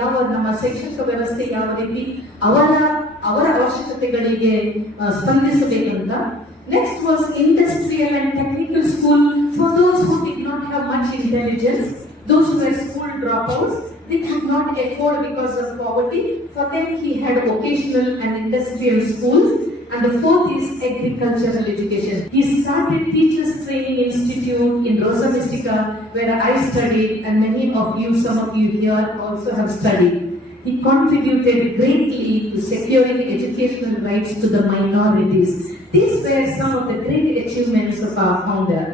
ಯಾವ ನಮ್ಮ ಶೈಕ್ಷಣಿಕ ವ್ಯವಸ್ಥೆ ಯಾವ ರೀತಿ ಅವರ ಅವಶ್ಯಕತೆಗಳಿಗೆ ಸ್ಪಂದಿಸಬೇಕಂತ. Next was industrial and technical school for those who did not have much intelligence, those who were school dropouts. They could not afford because of poverty. For them, he had vocational and industrial schools. And the 4th is agricultural education. He started Teachers Training Institute in Rosa Mystica, where I studied, and many of you, some of you here also have studied. He contributed greatly to securing educational rights to the minorities. These were some of the great achievements of our founder.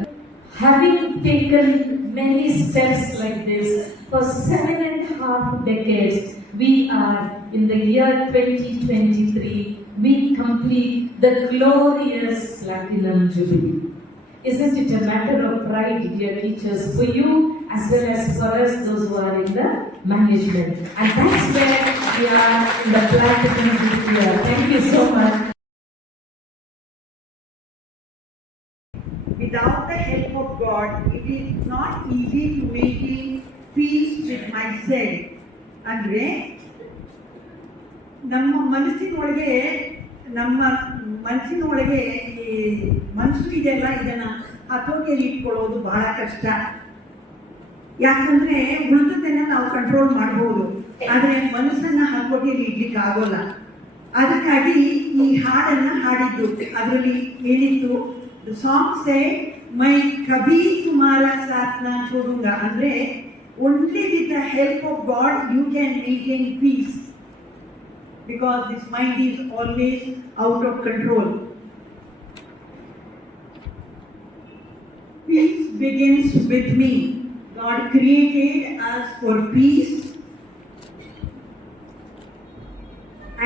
Having taken many steps like this for 7.5 decades, we are in the year 2023, we complete the glorious Platinum Jubilee. Isn't it a matter of pride, dear teachers, for you as well as for us, those who are in the management? And that's where we are in the Platinum Jubilee. Thank you so much. Without the help of God, it is not easy to maintain peace with myself. ಅಂದರೆ ನಮ್ಮ ಮನಸ್ಸಿನೊಳಗೆ ಈ ಮನಸ್ಸು ಇದೆಲ್ಲ ಇದನ್ನ ಹತೋಟಿಯಲ್ಲಿ ಇಟ್ಕೊಳ್ಳೋದು ಬಹಳ ಕಷ್ಟ. ಯಾಕಂದ್ರೆ ಉಳಿದದನ್ನ ನಾವು ಕಂಟ್ರೋಲ್ ಮಾಡ್ಬೋದು, ಆದರೆ ಮನಸ್ಸನ್ನ ಹತೋಟಿಯಲ್ಲಿ ಇಡ್ಲಿಕ್ಕೆ ಆಗೋಲ್ಲ. ಅದಕ್ಕಾಗಿ ಈ ಹಾಡನ್ನ ಹಾಡಿದ್ದು. ಅದರಲ್ಲಿ ಹೇಳಿದ್ದು the song say my kabhi tumhara saath na chodunga, andre only with the help of God you can maintain peace, because this mind is always out of control. Peace begins with me. God created us for peace,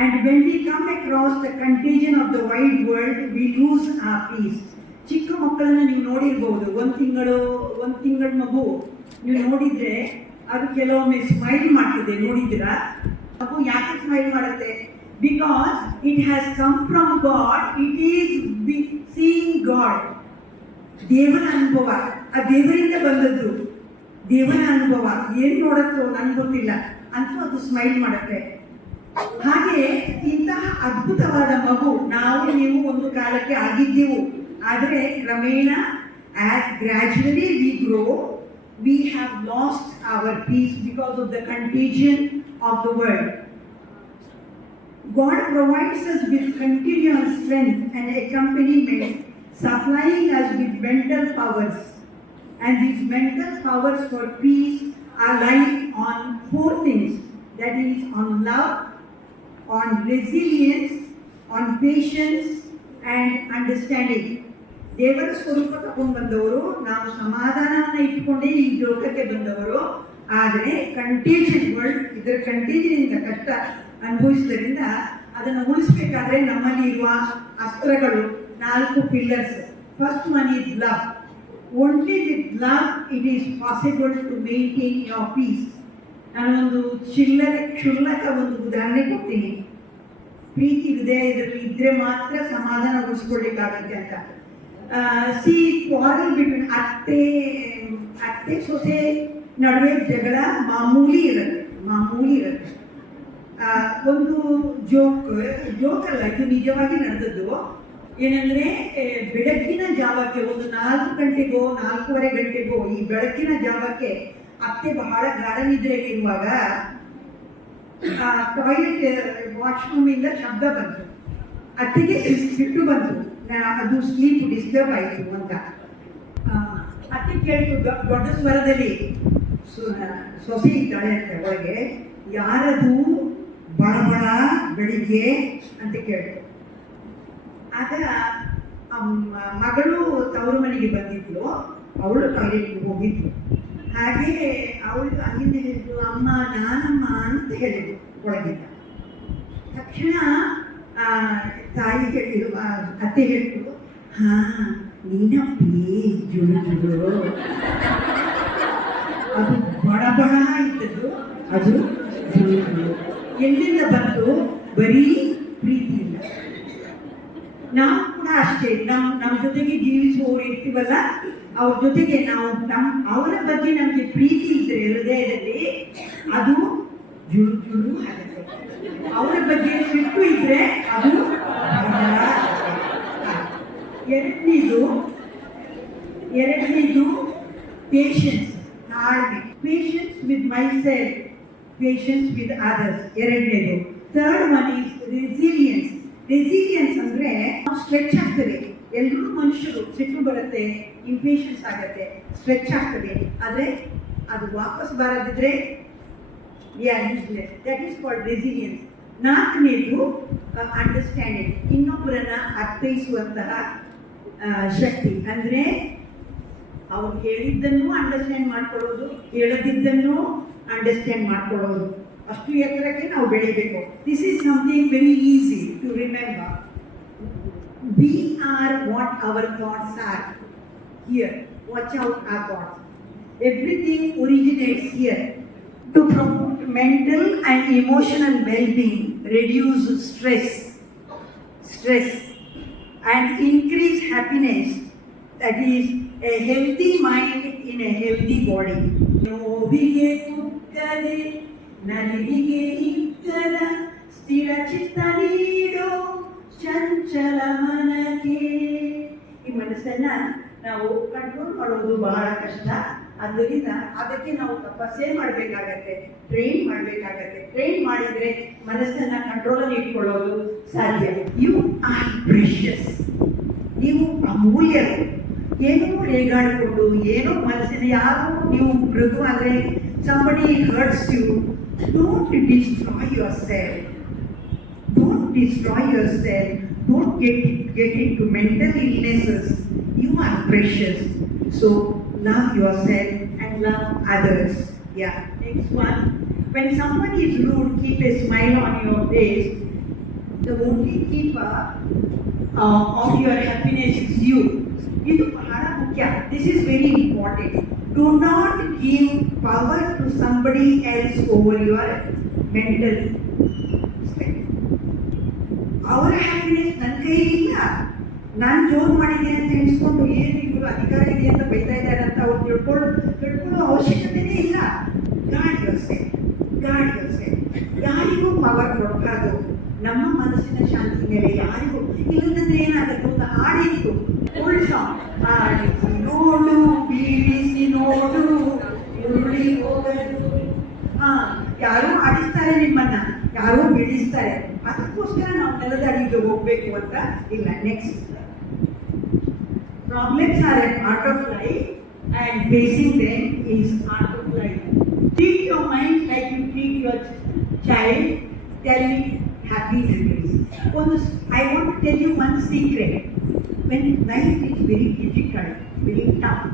and when we come across the contagion of the wide world, we lose our peace. ಚಿಕ್ಕ ಮಕ್ಕಳನ್ನ ನೀವು ನೋಡಿರ್ಬೋದು. ಒಂದು ತಿಂಗಳ ಮಗು ನೀವು ನೋಡಿದ್ರೆ ಅದು ಕೆಲವೊಮ್ಮೆ ಸ್ಮೈಲ್ ಮಾಡ್ತದೆ, ನೋಡಿದ್ದೀರಾ? ಮಗು ಯಾಕೆ ಸ್ಮೈಲ್ ಮಾಡುತ್ತೆ? Because it has come from god, it is seeing god. ದೇವರ ಅನುಭವ, ಆ ದೇವರಿಂದ ಬಂದದ್ದು ದೇವರ ಅನುಭವ. ಏನ್ ನೋಡತ್ತೋ ನನ್ಗೆ ಗೊತ್ತಿಲ್ಲ ಅಂತೂ ಅದು ಸ್ಮೈಲ್ ಮಾಡುತ್ತೆ. ಹಾಗೆ ಇಂತಹ ಅದ್ಭುತವಾದ ಮಗು ನಾವು ನೀವು ಒಂದು ಕಾಲಕ್ಕೆ ಆಗಿದ್ದೆವು. ಆದರೆ ಕ್ರಮೇಣ as gradually we grow, we have lost our peace because of the contagion of the world. God provides us with continuous strength and accompaniment, supplying us with mental powers. And these mental powers for peace are lying on 4 things. That is on love, on resilience, on patience and understanding. ದೇವರ ಸ್ವರೂಪ ತಗೊಂಡು ಬಂದವರು, ನಾವು ಸಮಾಧಾನವನ್ನು ಇಟ್ಕೊಂಡೇ ಈ ಲೋಕಕ್ಕೆ ಬಂದವರು. ಆದರೆ ಕಂಟೇಜನ್ ವರ್ಲ್ಡ್, ಇದರ ಕಂಟೇಜನಿಂದ ಕಷ್ಟ ಅನುಭವಿಸಿದ್ರಿಂದ ಅದನ್ನು ಉಳಿಸ್ಬೇಕಾದ್ರೆ ನಮ್ಮಲ್ಲಿ ಇರುವ ಅಸ್ತ್ರಗಳು 4 pillars. First one is love. Only with love it is possible to maintain your peace. ನಾನೊಂದು ಕ್ಷುಲ್ಲಕ ಒಂದು ಉದಾಹರಣೆ ಕೊಡ್ತೀನಿ. ಪ್ರೀತಿ ಹೃದಯದಲ್ಲಿ ಇದ್ರೆ ಮಾತ್ರ ಸಮಾಧಾನ ಉಳಿಸ್ಕೊಳ್ಳಿಕ್ಕಾಗತ್ತೆ ಅಂತ. ಕ್ವಾರಲ್ ಬಿಟ್ವೀನ್ ಅತ್ತೆ ಸೊಸೆ ನಡುವೆ ಜಗಳ ಮಾಮೂಲಿ ಇರುತ್ತೆ. ಒಂದು ಜೋಕ್ ಅಲ್ಲ, ಇದು ನಿಜವಾಗಿ ನಡೆದದ್ದು. ಏನಂದ್ರೆ ಬೆಳಗಿನ ಜಾವಕ್ಕೆ ಒಂದು 4 ಗಂಟೆಗೋ 4:15 ಗಂಟೆಗೋ ಈ ಬೆಳಕಿನ ಜಾವಕ್ಕೆ ಅತ್ತೆ ಬಹಳ ಗಾಢ ನಿದ್ರೆಯಲ್ಲಿ ಇರುವಾಗ ಟಾಯ್ಲೆಟ್ ವಾಶ್ರೂಮ್ ಇಂದ ಶಬ್ದ ಬಂತು. ಅತ್ತೆಗೆ ಸಿಟ್ಟು ಬಂತು, ಅದು ಸ್ಲೀಪ್ ಡಿಸ್ಟರ್ಬ್ ಆಯಿತು ಅಂತ. ಅತ್ತೆ ಕೇಳ್ತು ದೊಡ್ಡ ಸ್ವರದಲ್ಲಿ, ಸೊಸೆ ಇದ್ದಾಳೆ ಅಂತ ಒಳಗೆ, ಯಾರದು ಬಡ ಬೆಳಿಗ್ಗೆ ಅಂತ ಕೇಳ್ತು. ಆಗ ಮಗಳು ತವರು ಮನೆಗೆ ಬಂದಿದ್ಲು, ಅವಳು ಟಾಯ್ಲೆಟ್ಗೆ ಹೋಗಿದ್ಲು. ಹಾಗೆ ಅವಳು ಅಲ್ಲಿಂದ ಹೇಳಿದ್ಲು, ಅಮ್ಮ ನಾನಮ್ಮ ಅಂತ ಹೇಳಿದ್ಲು ಒಳಗಿದ್ದ. ತಕ್ಷಣ ತಾಯಿ ಹೇಳಿದ್ರು, ಅತ್ತೆ ಹೇಳಿದ್ರು, ಹಾ ನೀನಪ್ಪಿ ಜುಳು ಅದು ಬಡ ಇದ್ದದ್ದು, ಅದು ಜುಳು. ಎಲ್ಲಿಂದ ಬಂತು? ಬರೀ ಪ್ರೀತಿಯಿಂದ. ನಾವು ಕೂಡ ಅಷ್ಟೇ, ನಮ್ಮ ಜೊತೆಗೆ ಜೀವಿಸುವವರು ಇರ್ತೀವಲ್ಲ, ಅವ್ರ ಜೊತೆಗೆ ನಾವು ಅವರ ಬಗ್ಗೆ ನಮಗೆ ಪ್ರೀತಿ ಇದ್ರೆ ಹೃದಯದಲ್ಲಿ ಅದು ಜುಳು ಆಗುತ್ತೆ. ಅವರ ಬಗ್ಗೆ ಸಿಟ್ಟು ಇದ್ರೆ ಅದು ಎರಡನೇದು ಪೇಷನ್ಸ್, ತಾಳ್ಮೆ. Patience with myself, patience with others ಎರಡನೇದು. Third one is resilience. Resilience ಅಂದ್ರೆ ಸ್ಟ್ರೆಚ್ ಆಗ್ತದೆ. ಎಲ್ಲರೂ ಮನುಷ್ಯರು ಸಿಟ್ಟು ಬರುತ್ತೆ, ಇಂಪೇಷನ್ಸ್ ಆಗತ್ತೆ, ಸ್ಟ್ರೆಚ್ ಆಗ್ತದೆ. ಆದರೆ ಅದು ವಾಪಸ್ ಬರದಿದ್ರೆ ದಟ್ ಈಸ್ ಕಾಲ್ಡ್ ರೆಸಿಲಿಯನ್ಸ್. ನಾಲ್ಕನೇದು ಅಂಡರ್ಸ್ಟ್ಯಾಂಡಿಂಗ್, ಇನ್ನೊಬ್ಬರನ್ನ ಅರ್ಥೈಸುವಂತಹ ಶಕ್ತಿ. ಅಂದರೆ ಅವ್ರು ಹೇಳಿದ್ದನ್ನು ಅಂಡರ್ಸ್ಟ್ಯಾಂಡ್ ಮಾಡ್ಕೊಳ್ಳೋದು, ಹೇಳದಿದ್ದನ್ನು ಅಂಡರ್ಸ್ಟ್ಯಾಂಡ್ ಮಾಡ್ಕೊಳ್ಳೋದು, ಅಷ್ಟು ಎತ್ತರಕ್ಕೆ ನಾವು ಬೆಳಿಬೇಕು. This is something very easy to remember. We are what our thoughts are. Here, watch out our thoughts. Everything originates here. To promote mental and emotional well-being, reduce stress, and increase happiness. That is a healthy mind in a healthy body. ನೋವಿಗೆ ಕುಕ್ಕದೆ ನಲಿಗೆ ಇಕ್ಕದ ಸ್ಥಿರ ಚಿತ್ತ ನೀಡೋ ಚಂಚಲ ಮನಕ್ಕೆ. ಈ ಮನಸ್ಸನ್ನ ನಾವು control ಮಾಡೋದು ಬಹಳ ಕಷ್ಟ. ಆದ್ದರಿಂದ ಅದಕ್ಕೆ ನಾವು ತಪಸ್ಸೇ ಮಾಡಬೇಕಾಗತ್ತೆ, ಟ್ರೈನ್ ಮಾಡಬೇಕಾಗತ್ತೆ. ಟ್ರೈನ್ ಮಾಡಿದ್ರೆ ಮನಸ್ಸನ್ನ ಕಂಟ್ರೋಲಲ್ಲಿ ಇಟ್ಕೊಳ್ಳೋದು ಸಾಧ್ಯ. ಯು ಆರ್ ಪ್ರೆಷಸ್, ನೀವು ಅಮೂಲ್ಯರು. ಏನೋ ರೇಗಾಡಿಕೊಂಡು ಏನೋ ಮನಸ್ಸಿನ ಯಾರೋ ನೀವು ಮೃದು ಆದರೆ somebody hurts you, don't destroy yourself. Don't destroy yourself. Don't get into mental illnesses. You are precious. So love yourself and love others. Yeah. Next one. When someone is rude, keep a smile on your face. The only keeper of your happiness is you. ಇದು ಬಹಳ ಮುಖ್ಯ. This is very important. Do not give power to somebody else over your mental state. ಅವರ happiness ನನ್ನ ಕೈಲಿಲ್ಲ. ನಾನು ಜೋರು ಮಾಡಿದ್ದೀನಿ ಅಂತ ಎಣಿಸ್ಕೊಂಡು ಏನು ಇವರು ಅಧಿಕಾರ ಇದೆ ಅಂತ ಬೈತಾ ಇದ್ದಾರೆ ಅಂತ ಅವ್ರು ತಿಳ್ಕೊಳ್ಳೋ ಅವಶ್ಯಕತೆನೇ ಇಲ್ಲ. God yourself. ಯಾರಿಗೂ ಪವರ್ ಕೊಡಬಾರ್ದು. ನಮ್ಮ ಮನಸ್ಸಿನ ಶಾಂತಿ ಮೇಲೆ ಯಾರಿಗೂ ಇಲ್ಲದಂದ್ರೆ ಏನಾಗುತ್ತೆ ಅಂತ ಹಾಡಿತ್ತು. ಓಲ್ಡ್ ಸಾಂಗ್, ಆಡಿಸಿ ನೋಡು ಬೀಳಿಸಿ ನೋಡು ಉರುಳಿ ಹೋಗಲು. ಯಾರೋ ಆಡಿಸ್ತಾರೆ ನಿಮ್ಮನ್ನ, ಯಾರೋ ಬೀಳಿಸ್ತಾರೆ, ಅದಕ್ಕೋಸ್ಕರ ನಾವು ನೆಲದಾಡಿಗೆ ಹೋಗ್ಬೇಕು ಅಂತ ಇಲ್ಲ. Next, problems R A part of life and facing them is part of life. Treat your mind like you treat your child. Tell it happy memories. I want to tell you one secret. When life is very difficult, very tough,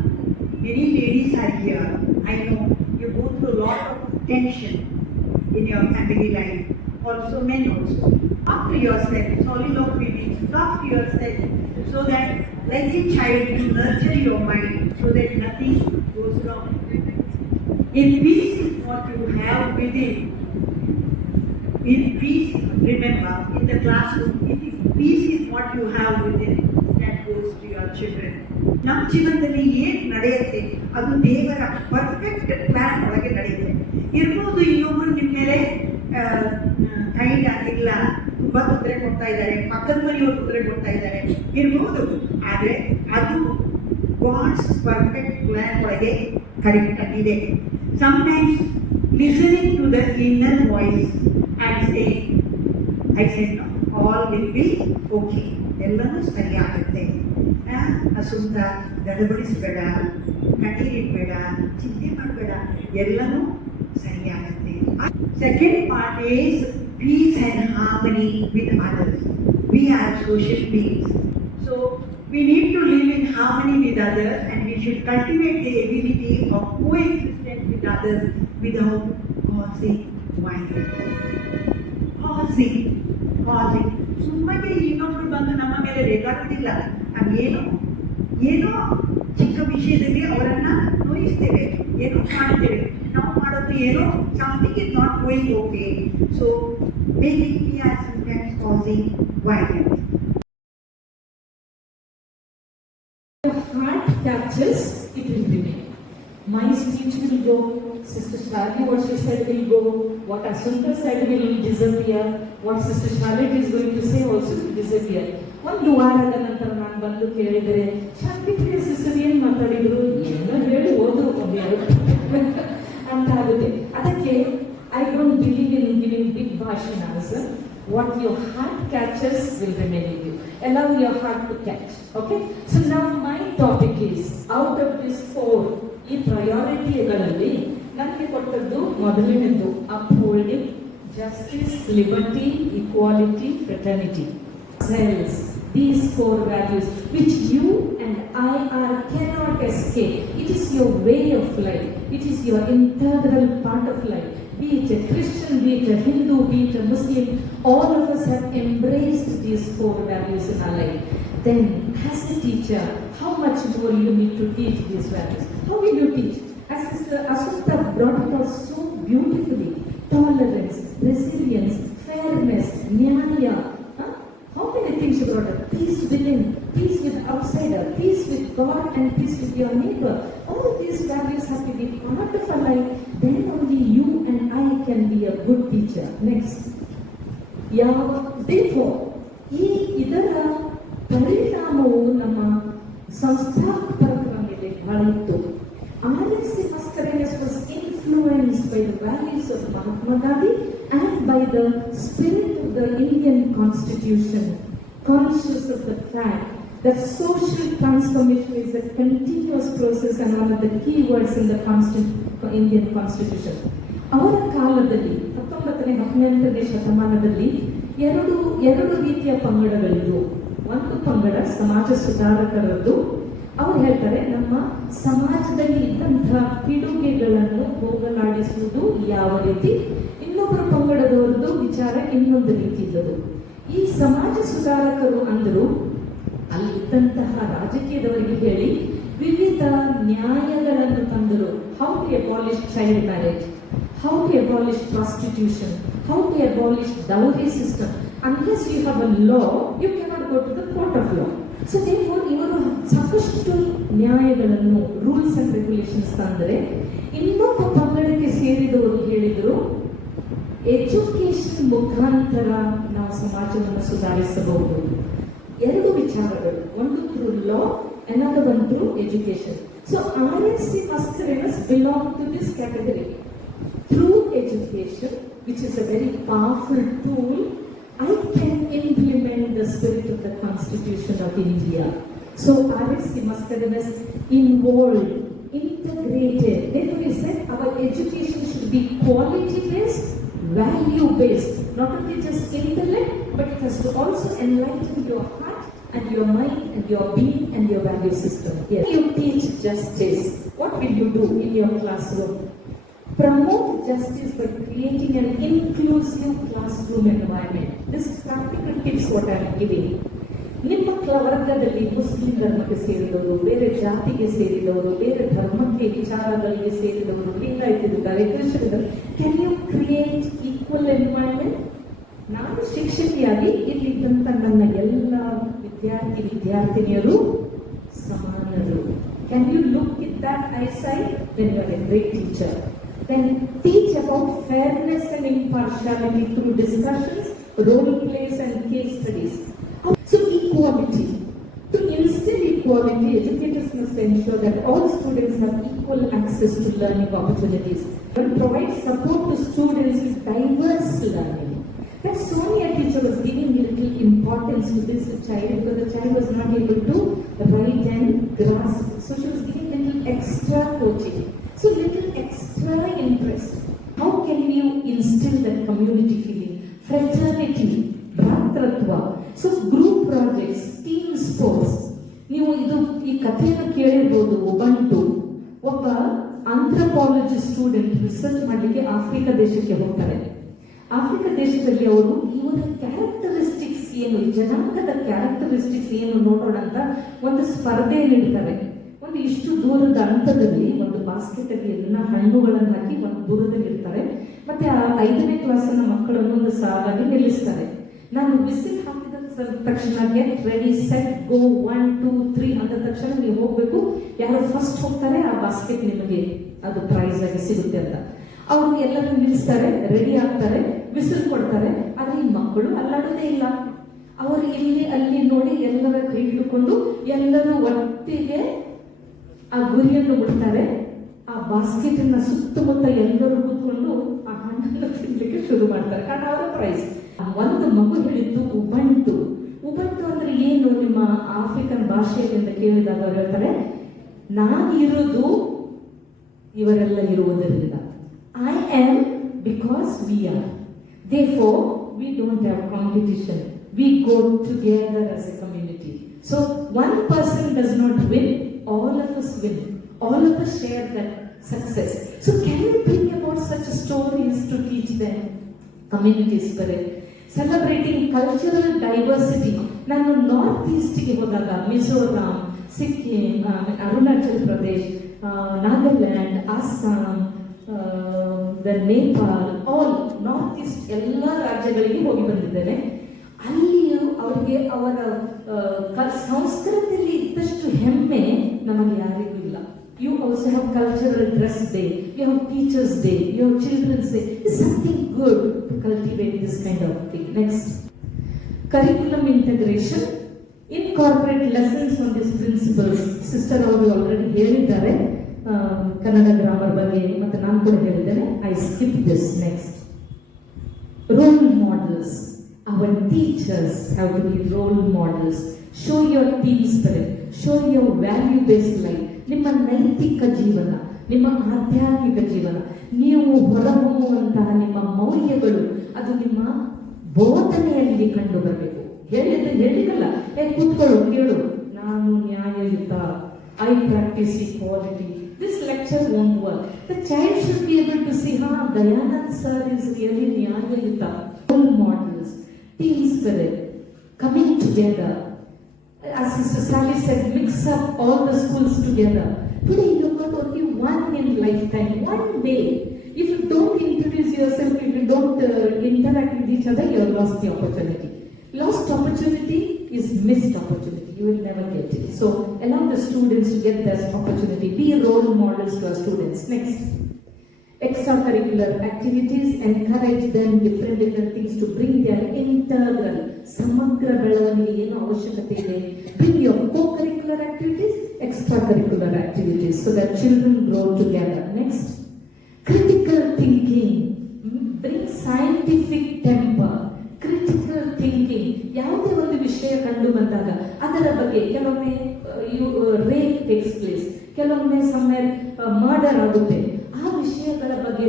many ladies are here. I know you go through a lot of tension in your family life. Also men also. Talk to yourself. Soliloquy means talk to yourself so that like a child you nurture your mind so that nothing goes wrong. In peace is what you have within. In peace, remember, in the classroom, peace is what you have within. That goes to your children. ನಮ್ಮ ಜೀವನದಲ್ಲಿ ಏನು ನಡೆಯುತ್ತೆ ಅದು ದೇವರ perfect plan ಒಳಗೆ ನಡೆಯುತ್ತೆ. ಇರ್ಬೋದು ಇನ್ನೊಬ್ರು ನಿಮ್ಮ ಮೇಲೆ ಕೈಂಡ್ ಆಗಿಲ್ಲ, ತುಂಬಾ ತೊಂದರೆ ಕೊಡ್ತಾ ಇದ್ದಾರೆ, ಪಕ್ಕದ ಮನೆಯವರು ತೊಂದರೆ ಕೊಡ್ತಾ ಇದ್ದಾರೆ, ಇರ್ಬೋದು. ಆದರೆ ಅದು ಗಾಡ್ಸ್ ಪರ್ಫೆಕ್ಟ್ ಪ್ಲಾನ್ ಒಳಗೆ ಕರೆಕ್ಟ್ ಆಗಿದೆ. Sometimes listening to the inner voice and saying, I said no, all will be okay. ಎಲ್ಲನೂ ಸರಿಯಾಗುತ್ತೆ. ಅಸುಂತ ಗಡಬಡಿಸಬೇಡ, ಕಣ್ಣೀರಿಡಬೇಡ, ಚಿಂತೆ ಮಾಡಬೇಡ, ಎಲ್ಲನೂ ಸರಿಯಾಗುತ್ತೆ. Second part is peace and harmony with others. We are social beings. So we need to live in harmony with others and we should cultivate the ability of coexistence with others without causing violence. Causing. ಸುಮ್ಮನೆ ಇನ್ನೊಬ್ರು ಬಂದು ನಮ್ಮ ಮೇಲೆ ರೇಗಾಡುವುದಿಲ್ಲ. ನಾವು ಏನೋ ಚಿಕ್ಕ ವಿಷಯದಲ್ಲಿ ಅವರನ್ನ ನೋಯಿಸ್ತೇವೆ, ಏನೋ ಮಾಡ್ತೇವೆ. ನಾವು ಮಾಡೋದು ಏನೋ something is not going okay. So maybe we are sometimes causing violence. The heart catches, it will remain. My speech will go, Sister Shravya, what she said will go, what Asunta said will disappear, what Sister Charlotte is going to say also will disappear. ಒಂದು ವಾರದ ನಂತರ ನಾನು ಬಂದು ಕೇಳಿದರೆ ಶಾಂತಿ ಪ್ರಿಯ sister ಏನು ಮಾತಾಡಿದ್ರು, ಏನೋ ಹೇಳಿ ಹೋದ್ರು ಅಂತ ಆಗುತ್ತೆ. ಅದಕ್ಕೆ I don't believe in giving big ಭಾಷಣ answer. What your heart catches will remain with you. Allow your heart to catch. Okay? So now my topic is, out of these 4, ಈ ಪ್ರಯಾರಿಟಿಗಳಲ್ಲಿ ನನಗೆ ಕೊಟ್ಟದ್ದು ಮೊದಲನೇದು upholding justice, liberty, equality, fraternity. Cells, these 4 values which you and I are cannot escape. It is your way of life. It is your integral part of life. Be it a Christian, be it a Hindu, be it a Muslim, all of us have embraced these 4 values in our life. Then, as a teacher, how much more you need to teach these values? How will you teach? As Sister Asutta brought it out so beautifully. Tolerance, resilience, fairness, nyaya. How many things you brought up? Peace within, peace with outsider, peace with God and peace with your neighbor. All these values have to be part of our life. Then only you and I can be a good teacher. Next. Therefore, ಇದರ ಪರಿಣಾಮವು ನಮ್ಮ ಸಂಸ್ಥಾಪಕರ ಮೇಲೆ ಬಹಳ ಇತ್ತು. RSC Mascarenhas was influenced by the values of Mahatma Gandhi and by the spirit of the Indian Constitution, conscious of the fact that social transformation is a continuous process and one of the key words in the Indian Constitution. ಅವರ ಕಾಲದಲ್ಲಿ 19ನೇ ಶತಮಾನದಲ್ಲಿ ಎರಡು ರೀತಿಯ ಪಂಗಡಗಳಿದ್ವು. ಒಂದು ಪಂಗಡ ಸಮಾಜ ಸುಧಾರಕರದ್ದು. ಅವ್ರು ಹೇಳ್ತಾರೆ, ನಮ್ಮ ಸಮಾಜದಲ್ಲಿ ಇದ್ದಂತಹ ಪಿಡುಗೆಗಳನ್ನು ಹೋಗಲಾಡಿಸುವುದು ಯಾವ ರೀತಿ. ಇನ್ನೊಬ್ಬರ ಪಂಗಡದವರದ್ದು ವಿಚಾರ ಇನ್ನೊಂದು ರೀತಿ ಇದ್ದದು. ಈ ಸಮಾಜ ಸುಧಾರಕರು ಅಂದರು, ಅಲ್ಲಿದ್ದಂತಹ ರಾಜಕೀಯದವರಿಗೆ ಹೇಳಿ ವಿವಿಧ ನ್ಯಾಯಗಳನ್ನು ತಂದರು. How to abolish child marriage, how to abolish prostitution, how to abolish dowry system. Unless you have a law, you cannot go to the court of law. So therefore, ಇವರು ಸಾಕಷ್ಟು ನ್ಯಾಯಗಳನ್ನು, ರೂಲ್ಸ್ ಅಂಡ್ ರೆಗ್ಯುಲೇಷನ್ಸ್ ತಂದರೆ, ಇನ್ನೊಬ್ಬ ಪಂಗಡಕ್ಕೆ ಸೇರಿದವರು ಹೇಳಿದರು, education ಮುಖಾಂತರ ನಾವು ಸಮಾಜವನ್ನು ಸುಧಾರಿಸಬಹುದು. 2 ವಿಚಾರಗಳು, ಒಂದು through law, another one through education. So RSC Mascarenhas belong to this category. Through education, which is a very powerful tool, I can implement the spirit of the Constitution of India. So RSC Mascarenhas involved, integrated. Therefore we said our education should be quality-based, value-based. Not only just intellect, but it has to also enlighten your heart and your mind and your being and your value system. Yes. You teach justice. What will you do in your classroom? Promote justice by creating an inclusive classroom environment. This is practical tips what I am giving. ನಿಮ್ಮ ವರ್ಗದಲ್ಲಿ Muslim ಧರ್ಮಕ್ಕೆ ಸೇರಿದವರು, ಬೇರೆ ಜಾತಿಗೆ ಸೇರಿದವರು, ಬೇರೆ ಧರ್ಮಕ್ಕೆ ವಿಚಾರಗಳಿಗೆ ಸೇರಿದವರು, ಲಿಂಗಾಯತರಿದ್ದಾರೆ, Christian. Can you create equal environment? ನಾನು ಶಿಕ್ಷಕಿಯಾಗಿ ಇಲ್ಲಿದ್ದಂಥ ನನ್ನ ಎಲ್ಲ ವಿದ್ಯಾರ್ಥಿನಿಯರು ಸಮಾನರು. Can you look at that eyesight? Then you are a great teacher. Then teach about fairness and impartiality through discussions, role plays and case studies. So equality. To instill equality, educators must ensure that all students have equal access to learning opportunities and provide support to students with diverse learning. That Sonia teacher was giving little importance to this child because the child was not able to write and grasp. So she was giving little extra coaching. So little extra interest. How can you instill that community feeling? Fraternity, ಭ್ರಾತೃತ್ವ. So group projects, team sports. ನೀವು ಈ ಕಥೆಯನ್ನು ಕೇಳಿರ್ಬೋದು. Ubuntu ಒಬ್ಬ anthropology student research ಮಾಡಲಿಕ್ಕೆ Africa ದೇಶಕ್ಕೆ ಹೋಗ್ತಾರೆ. Africa ದೇಶದಲ್ಲಿ ಅವರು ಇವರ ಕ್ಯಾರೆಕ್ಟರಿಸ್ಟಿಕ್ಸ್ ಏನು, ಜನಾಂಗದ ಕ್ಯಾರೆಕ್ಟರಿಸ್ಟಿಕ್ಸ್ ಏನು ನೋಡೋಣ ಅಂತ ಒಂದು ಸ್ಪರ್ಧೆ ನೀಡ್ತಾರೆ. ಒಂದು ಇಷ್ಟು ದೂರದ ಅಂತರದಲ್ಲಿ ಒಂದು ಬಾಸ್ಕೆಟ್ ಅಲ್ಲಿ ಎಲ್ಲ ಹಣ್ಣುಗಳನ್ನು ಹಾಕಿ ಒಂದು ದೂರದಲ್ಲಿ ಇರ್ತಾರೆ. ಮತ್ತೆ ಆ 5ನೇ ಕ್ಲಾಸಿನ ಮಕ್ಕಳನ್ನು ಒಂದು ಸಾಲಾಗಿ ನಿಲ್ಲಿಸ್ತಾರೆ. ನಾನು ವಿಸಿಲ್ ಹಾಕಿದ ತಕ್ಷಣ ಗೆಟ್ ರೆಡಿ ಸೆಟ್ ಗೋ 1 2 3 ಅಂದ ತಕ್ಷಣ ನೀವು ಹೋಗ್ಬೇಕು. ಯಾರು ಫಸ್ಟ್ ಹೋಗ್ತಾರೆ ಆ ಬಾಸ್ಕೆಟ್ ನಿಮಗೆ ಅದು ಪ್ರೈಸ್ ಆಗಿ ಸಿಗುತ್ತೆ ಅಂತ. ಅವರು ಎಲ್ಲರೂ ನಿಲ್ಲಿಸ್ತಾರೆ, ರೆಡಿ ಆಗ್ತಾರೆ, ವಿಸಿಲ್ ಕೊಡ್ತಾರೆ. ಆದ್ರೆ ಈ ಮಕ್ಕಳು ಅಲ್ಲಾಡೋದೇ ಇಲ್ಲ. ಅವರು ಇಲ್ಲಿ ಅಲ್ಲಿ ನೋಡಿ ಎಲ್ಲರ ಕೈ ಹಿಡ್ಕೊಂಡು ಎಲ್ಲರೂ ಒಟ್ಟಿಗೆ ಆ ಗುರಿಯನ್ನು ಬಿಡ್ತಾರೆ. ಆ ಬಾಸ್ಕೆಟ್ ಅನ್ನ ಸುತ್ತಮುತ್ತ ಎಲ್ಲರೂ ಕೂತ್ಕೊಂಡು ಆ ಹಣ್ಣನ್ನು ತಿನ್ಲಿಕ್ಕೆ ಶುರು ಮಾಡ್ತಾರೆ, ಕಾರಣ ಅವರ ಪ್ರೈಸ್. ಒಂದು ಮಗು ಹೇಳಿದ್ದು ಉಬಂಟು. ಉಬಂಟು ಅಂದ್ರೆ ಏನು ನಿಮ್ಮ ಆಫ್ರಿಕನ್ ಭಾಷೆಯಲ್ಲಿ ಅಂತ ಕೇಳಿದಾಗ ಅವರು ಹೇಳ್ತಾರೆ, ನಾನು ಇರೋದು ಇವರೆಲ್ಲ ಇರುವುದರಿಂದ. I am because we are. Therefore, we don't have competition. We go together as a community. So one person does not win, all of us win. All of us share that success. So can you bring about such stories to teach them community spirit? Celebrating cultural diversity. ನಾನು north ಈಸ್ಟ್ಗೆ ಹೋದಾಗ Mizoram, Sikkim, Arunachal Pradesh, Nagaland, Assam, Nepal, all north East ಎಲ್ಲ ರಾಜ್ಯಗಳಿಗೆ ಹೋಗಿ ಬಂದಿದ್ದೇನೆ. ಅಲ್ಲಿಯೂ ಅವರಿಗೆ ಅವರ ಸಂಸ್ಕೃತಿಯಲ್ಲಿ ಇದ್ದಷ್ಟು ಹೆಮ್ಮೆ ನಮಗೆ ಯಾರಿಗೂ ಇಲ್ಲ. You also have cultural dress day, you have teachers day, you have children's day. It's something good to cultivate this kind of thing. Next, curriculum integration, incorporate lessons on these principles. Sister ಅವರು already ಹೇಳಿದ್ದಾರೆ Kannada grammar ಬಗ್ಗೆ, ಮತ್ತೆ ನಾನು ಕೂಡ ಹೇಳಿದ್ದೇನೆ. I skip this. Next, role models. Our teachers have to be role models. Show your team spirit, show your value-based life. ನಿಮ್ಮ ನೈತಿಕ ಜೀವನ, ನಿಮ್ಮ ಆಧ್ಯಾತ್ಮಿಕ ಜೀವನ, ನೀವು ಹೊರಹೊಮ್ಮುವಂತಹ ನಿಮ್ಮ ಮೌಲ್ಯಗಳು, ಅದು ನಿಮ್ಮ ಬೋಧನೆಯಲ್ಲಿ ಕಂಡು ಬರಬೇಕು. ಹೇಳಿಕಲ್ಲ, ಕೂತ್ಕೊಳ್ಳು, ಕೇಳು, ನಾನು ನ್ಯಾಯಯುತ, I practice equality. This lecture won't work. The child should be able to see, Dayanand sir is really ನ್ಯಾಯಯುತ. Role models, team spirit, coming together. As Sister Sally said, mix up all the schools together. Today you got only one in lifetime, one day. If you don't introduce yourself, if you don't interact with each other, you have lost the opportunity. Lost opportunity is missed opportunity. You will never get it. So allow the students to get this opportunity. Be role models to our students. Next, extracurricular activities, encourage them different things to bring their integral, ಸಮಗ್ರ ಬೆಳವಣಿಗೆಗೆ ಏನು ಅವಶ್ಯಕತೆ ಇದೆ. Bring your co-curricular activities, extracurricular activities, so that children grow together. Next, critical thinking, bring scientific temper. Critical thinking, ಯಾವುದೇ ಒಂದು ವಿಷಯ ಕಂಡು ಬಂದಾಗ ಅದರ ಬಗ್ಗೆ, ಕೆಲವೊಮ್ಮೆ ರೇಪ್ ಟೇಕ್ಸ್ ಪ್ಲೇಸ್, ಕೆಲವೊಮ್ಮೆ ಮರ್ಡರ್ ಆಗುತ್ತೆ, ಆ ವಿಷಯಗಳ ಬಗ್ಗೆ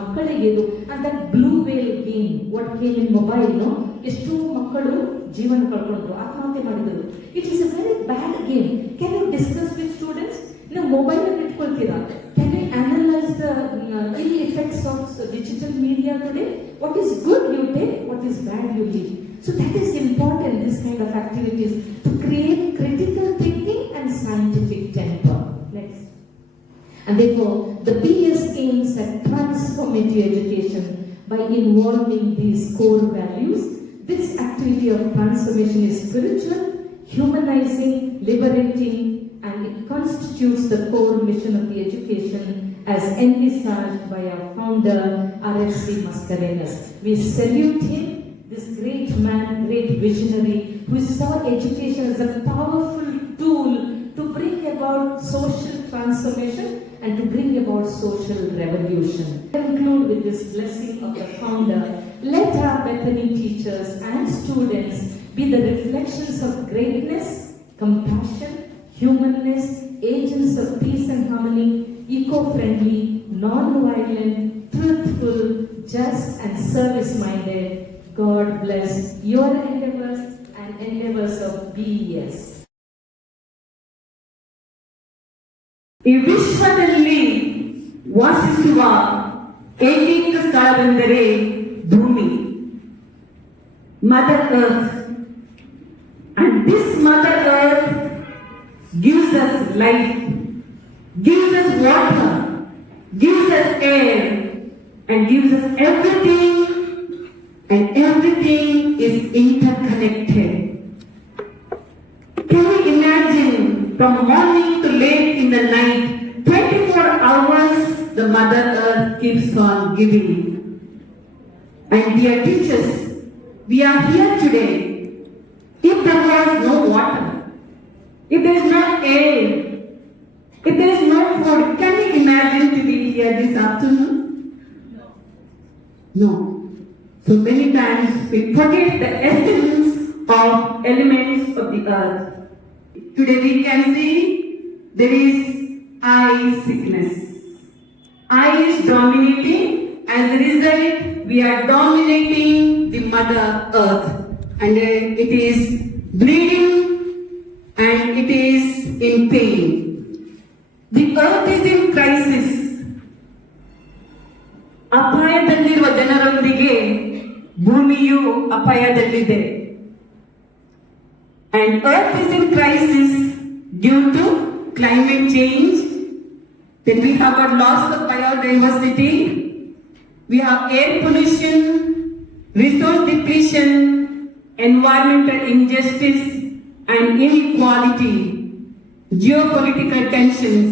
ಮಕ್ಕಳಿಗೆ ಇದು ಅಂತ blue whale game, what game in mobile, ಎಷ್ಟೋ ಮಕ್ಕಳು ಜೀವನ ಕಳ್ಕೊಂಡ್ರು, ಆತ್ಮಹತ್ಯೆ ಮಾಡಿದರು. It is a very bad game. Can you discuss with students? ನೀವು ಮೊಬೈಲ್ ಅಲ್ಲಿ ಇಟ್ಕೊಳ್ತೀರಾ? Can you analyse the ill effects of digital media today? What is good you take, what is bad you leave. So that is important, this kind of activities, to create critical thinking and scientific temper. Next. And therefore, the PS aims at transformative education by involving these core values. This activity of transformation is spiritual, humanizing, liberating, and it constitutes the core mission of the education as envisaged by our founder, R.F.C. Mascarenhas. We salute him, this great man, great visionary, who saw education as a powerful tool to bring about social transformation and to bring about social revolution. I conclude with this blessing of the founder. Let our Bethany teachers and students be the reflections of greatness, compassion, humanness, agents of peace and harmony, eco-friendly, non-violent, truthful, just and service-minded. God bless your endeavors and endeavors of BES. ಈ ವಿಶ್ವದಲ್ಲಿ ವಾಸಿಸುವ ಏಕೈಕ ಸ್ಥಳವೆಂದರೆ ಭೂಮಿ, mother earth. And this mother earth gives us life, gives us water, gives us air, and gives us everything, and everything is interconnected. Can you imagine, from morning to late in the night, 24 hours the Mother Earth keeps on giving. And dear teachers, we are here today. If there was no water, if there is no air, if there is no food, can you imagine to be here this afternoon? No. So many times we forget the essence of elements of the earth. Today we can see there is eye sickness. Eye is dominating. As a result, we are dominating the Mother Earth, and it is bleeding and it is in pain. The earth is in crisis. ಅಪಾಯದಲ್ಲಿರುವ ಜನರೊಂದಿಗೆ ಭೂಮಿಯು ಅಪಾಯದಲ್ಲಿದೆ. And earth is in crisis due to climate change. Then we have got loss of biodiversity. We have air pollution, resource depletion, environmental injustice and inequality, geopolitical tensions.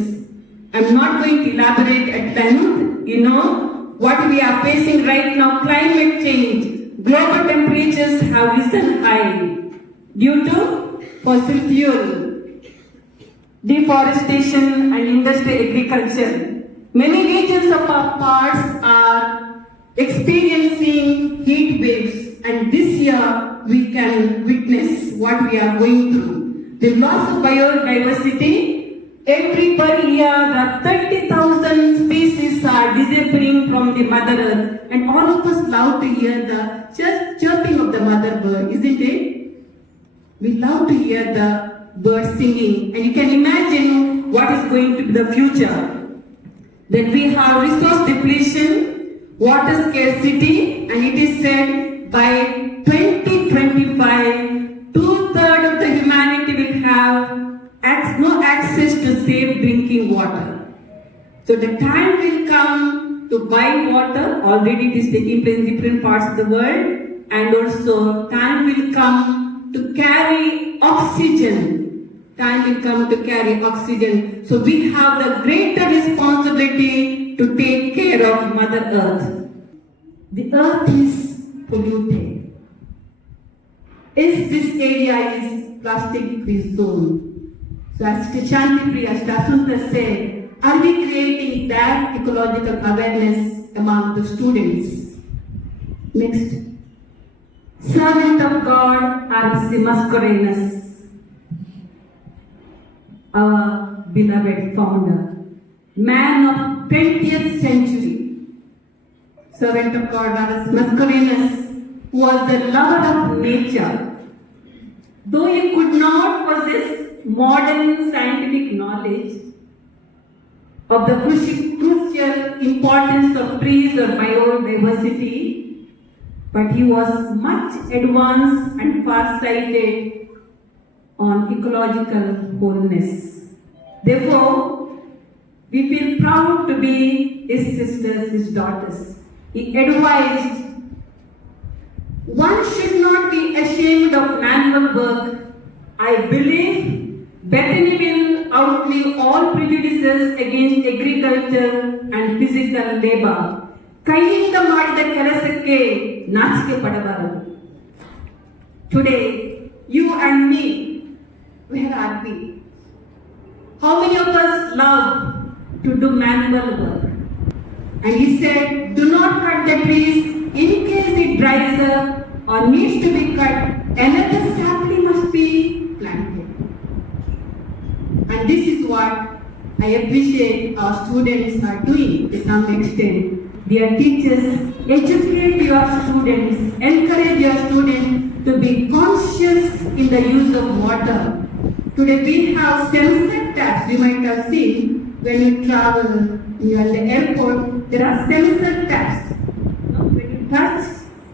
I'm not going to elaborate at length. You know what we are facing right now, climate change. Global temperatures have risen high due to fossil fuel, deforestation and industrial agriculture. Many regions of our parts are experiencing heat waves, and this year we can witness what we are going through. The loss of biodiversity, every per year the 30,000 species are disappearing from the Mother Earth, and all of us love to hear the chirping of the mother bird, isn't it? We love to hear the birds singing, and you can imagine what is going to be the future. Then we have resource depletion, water scarcity, and it is said by 2025, 2/3 of the humanity will have no access to safe drinking water. So the time will come to buy water, already it is taking place in different parts of the world, and also time will come to carry oxygen. Time will come to carry oxygen. So we have the greater responsibility to take care of Mother Earth. The earth is polluted. This area is plastic free zone. So as Shanti Priya Dasunta said, are we creating that ecological awareness among the students? Next. Servant of God, R.C. Mascarenhas, our beloved founder, man of 20th century. Servant of God, R.C. Mascarenhas was the lover of nature. Though he could not possess modern scientific knowledge of the crucial importance of trees or biodiversity, but he was much advanced and far-sighted on ecological wholeness. Therefore, we feel proud to be his sisters, his daughters. He advised, one should not be ashamed of manual work. I believe Bethany will outlive all prejudices against agriculture and physical labor. ಕೈಯಿಂದ ಮಾಡಿದ ಕೆಲಸಕ್ಕೆ ನಾಚಿಕೆ ಪಡಬಾರದು. Today, you and me, where are we? How many of us love to do manual work? And he said, do not cut the trees in case it dries up or needs to be cut. Another sapling must be planted. And this is what I appreciate our students are doing to some extent. Dear teachers, educate your students, encourage your students to be conscious in the use of water. Today we have sensor taps. You might have seen when you travel, you are at the airport, there are sensor taps. When you touch,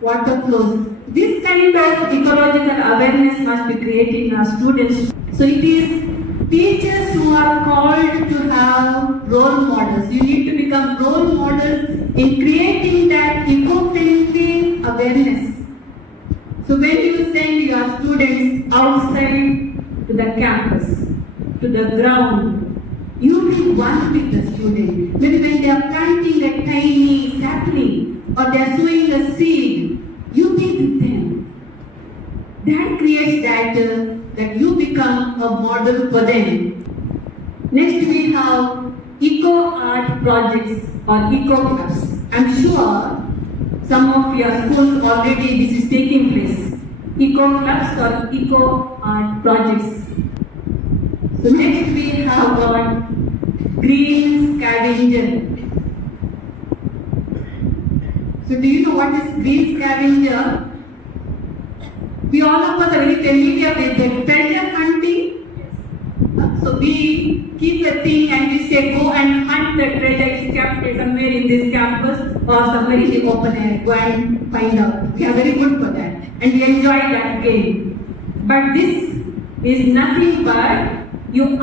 water flows. This kind of ecological awareness must be created in our students. So it is teachers who are called to have role models. You need to become role models in creating that eco-friendly awareness. So when you send your students outside to the campus, to the ground, you be one with the student. Maybe when they are planting a tiny sapling or they are sowing a seed, you be with them. That creates that you become a model for them. Next we have eco art projects or eco clubs. I'm sure some of your schools already this is taking place. Eco clubs or eco art projects. So next we have got green scavenger. So do you know what is green scavenger? We all of us are very familiar with the treasure hunting. So we keep the thing and we say go and hunt the treasure. It's kept somewhere in this campus or somewhere in the open air. Go and find out. We are very good for that and we enjoy that game. But this is nothing but you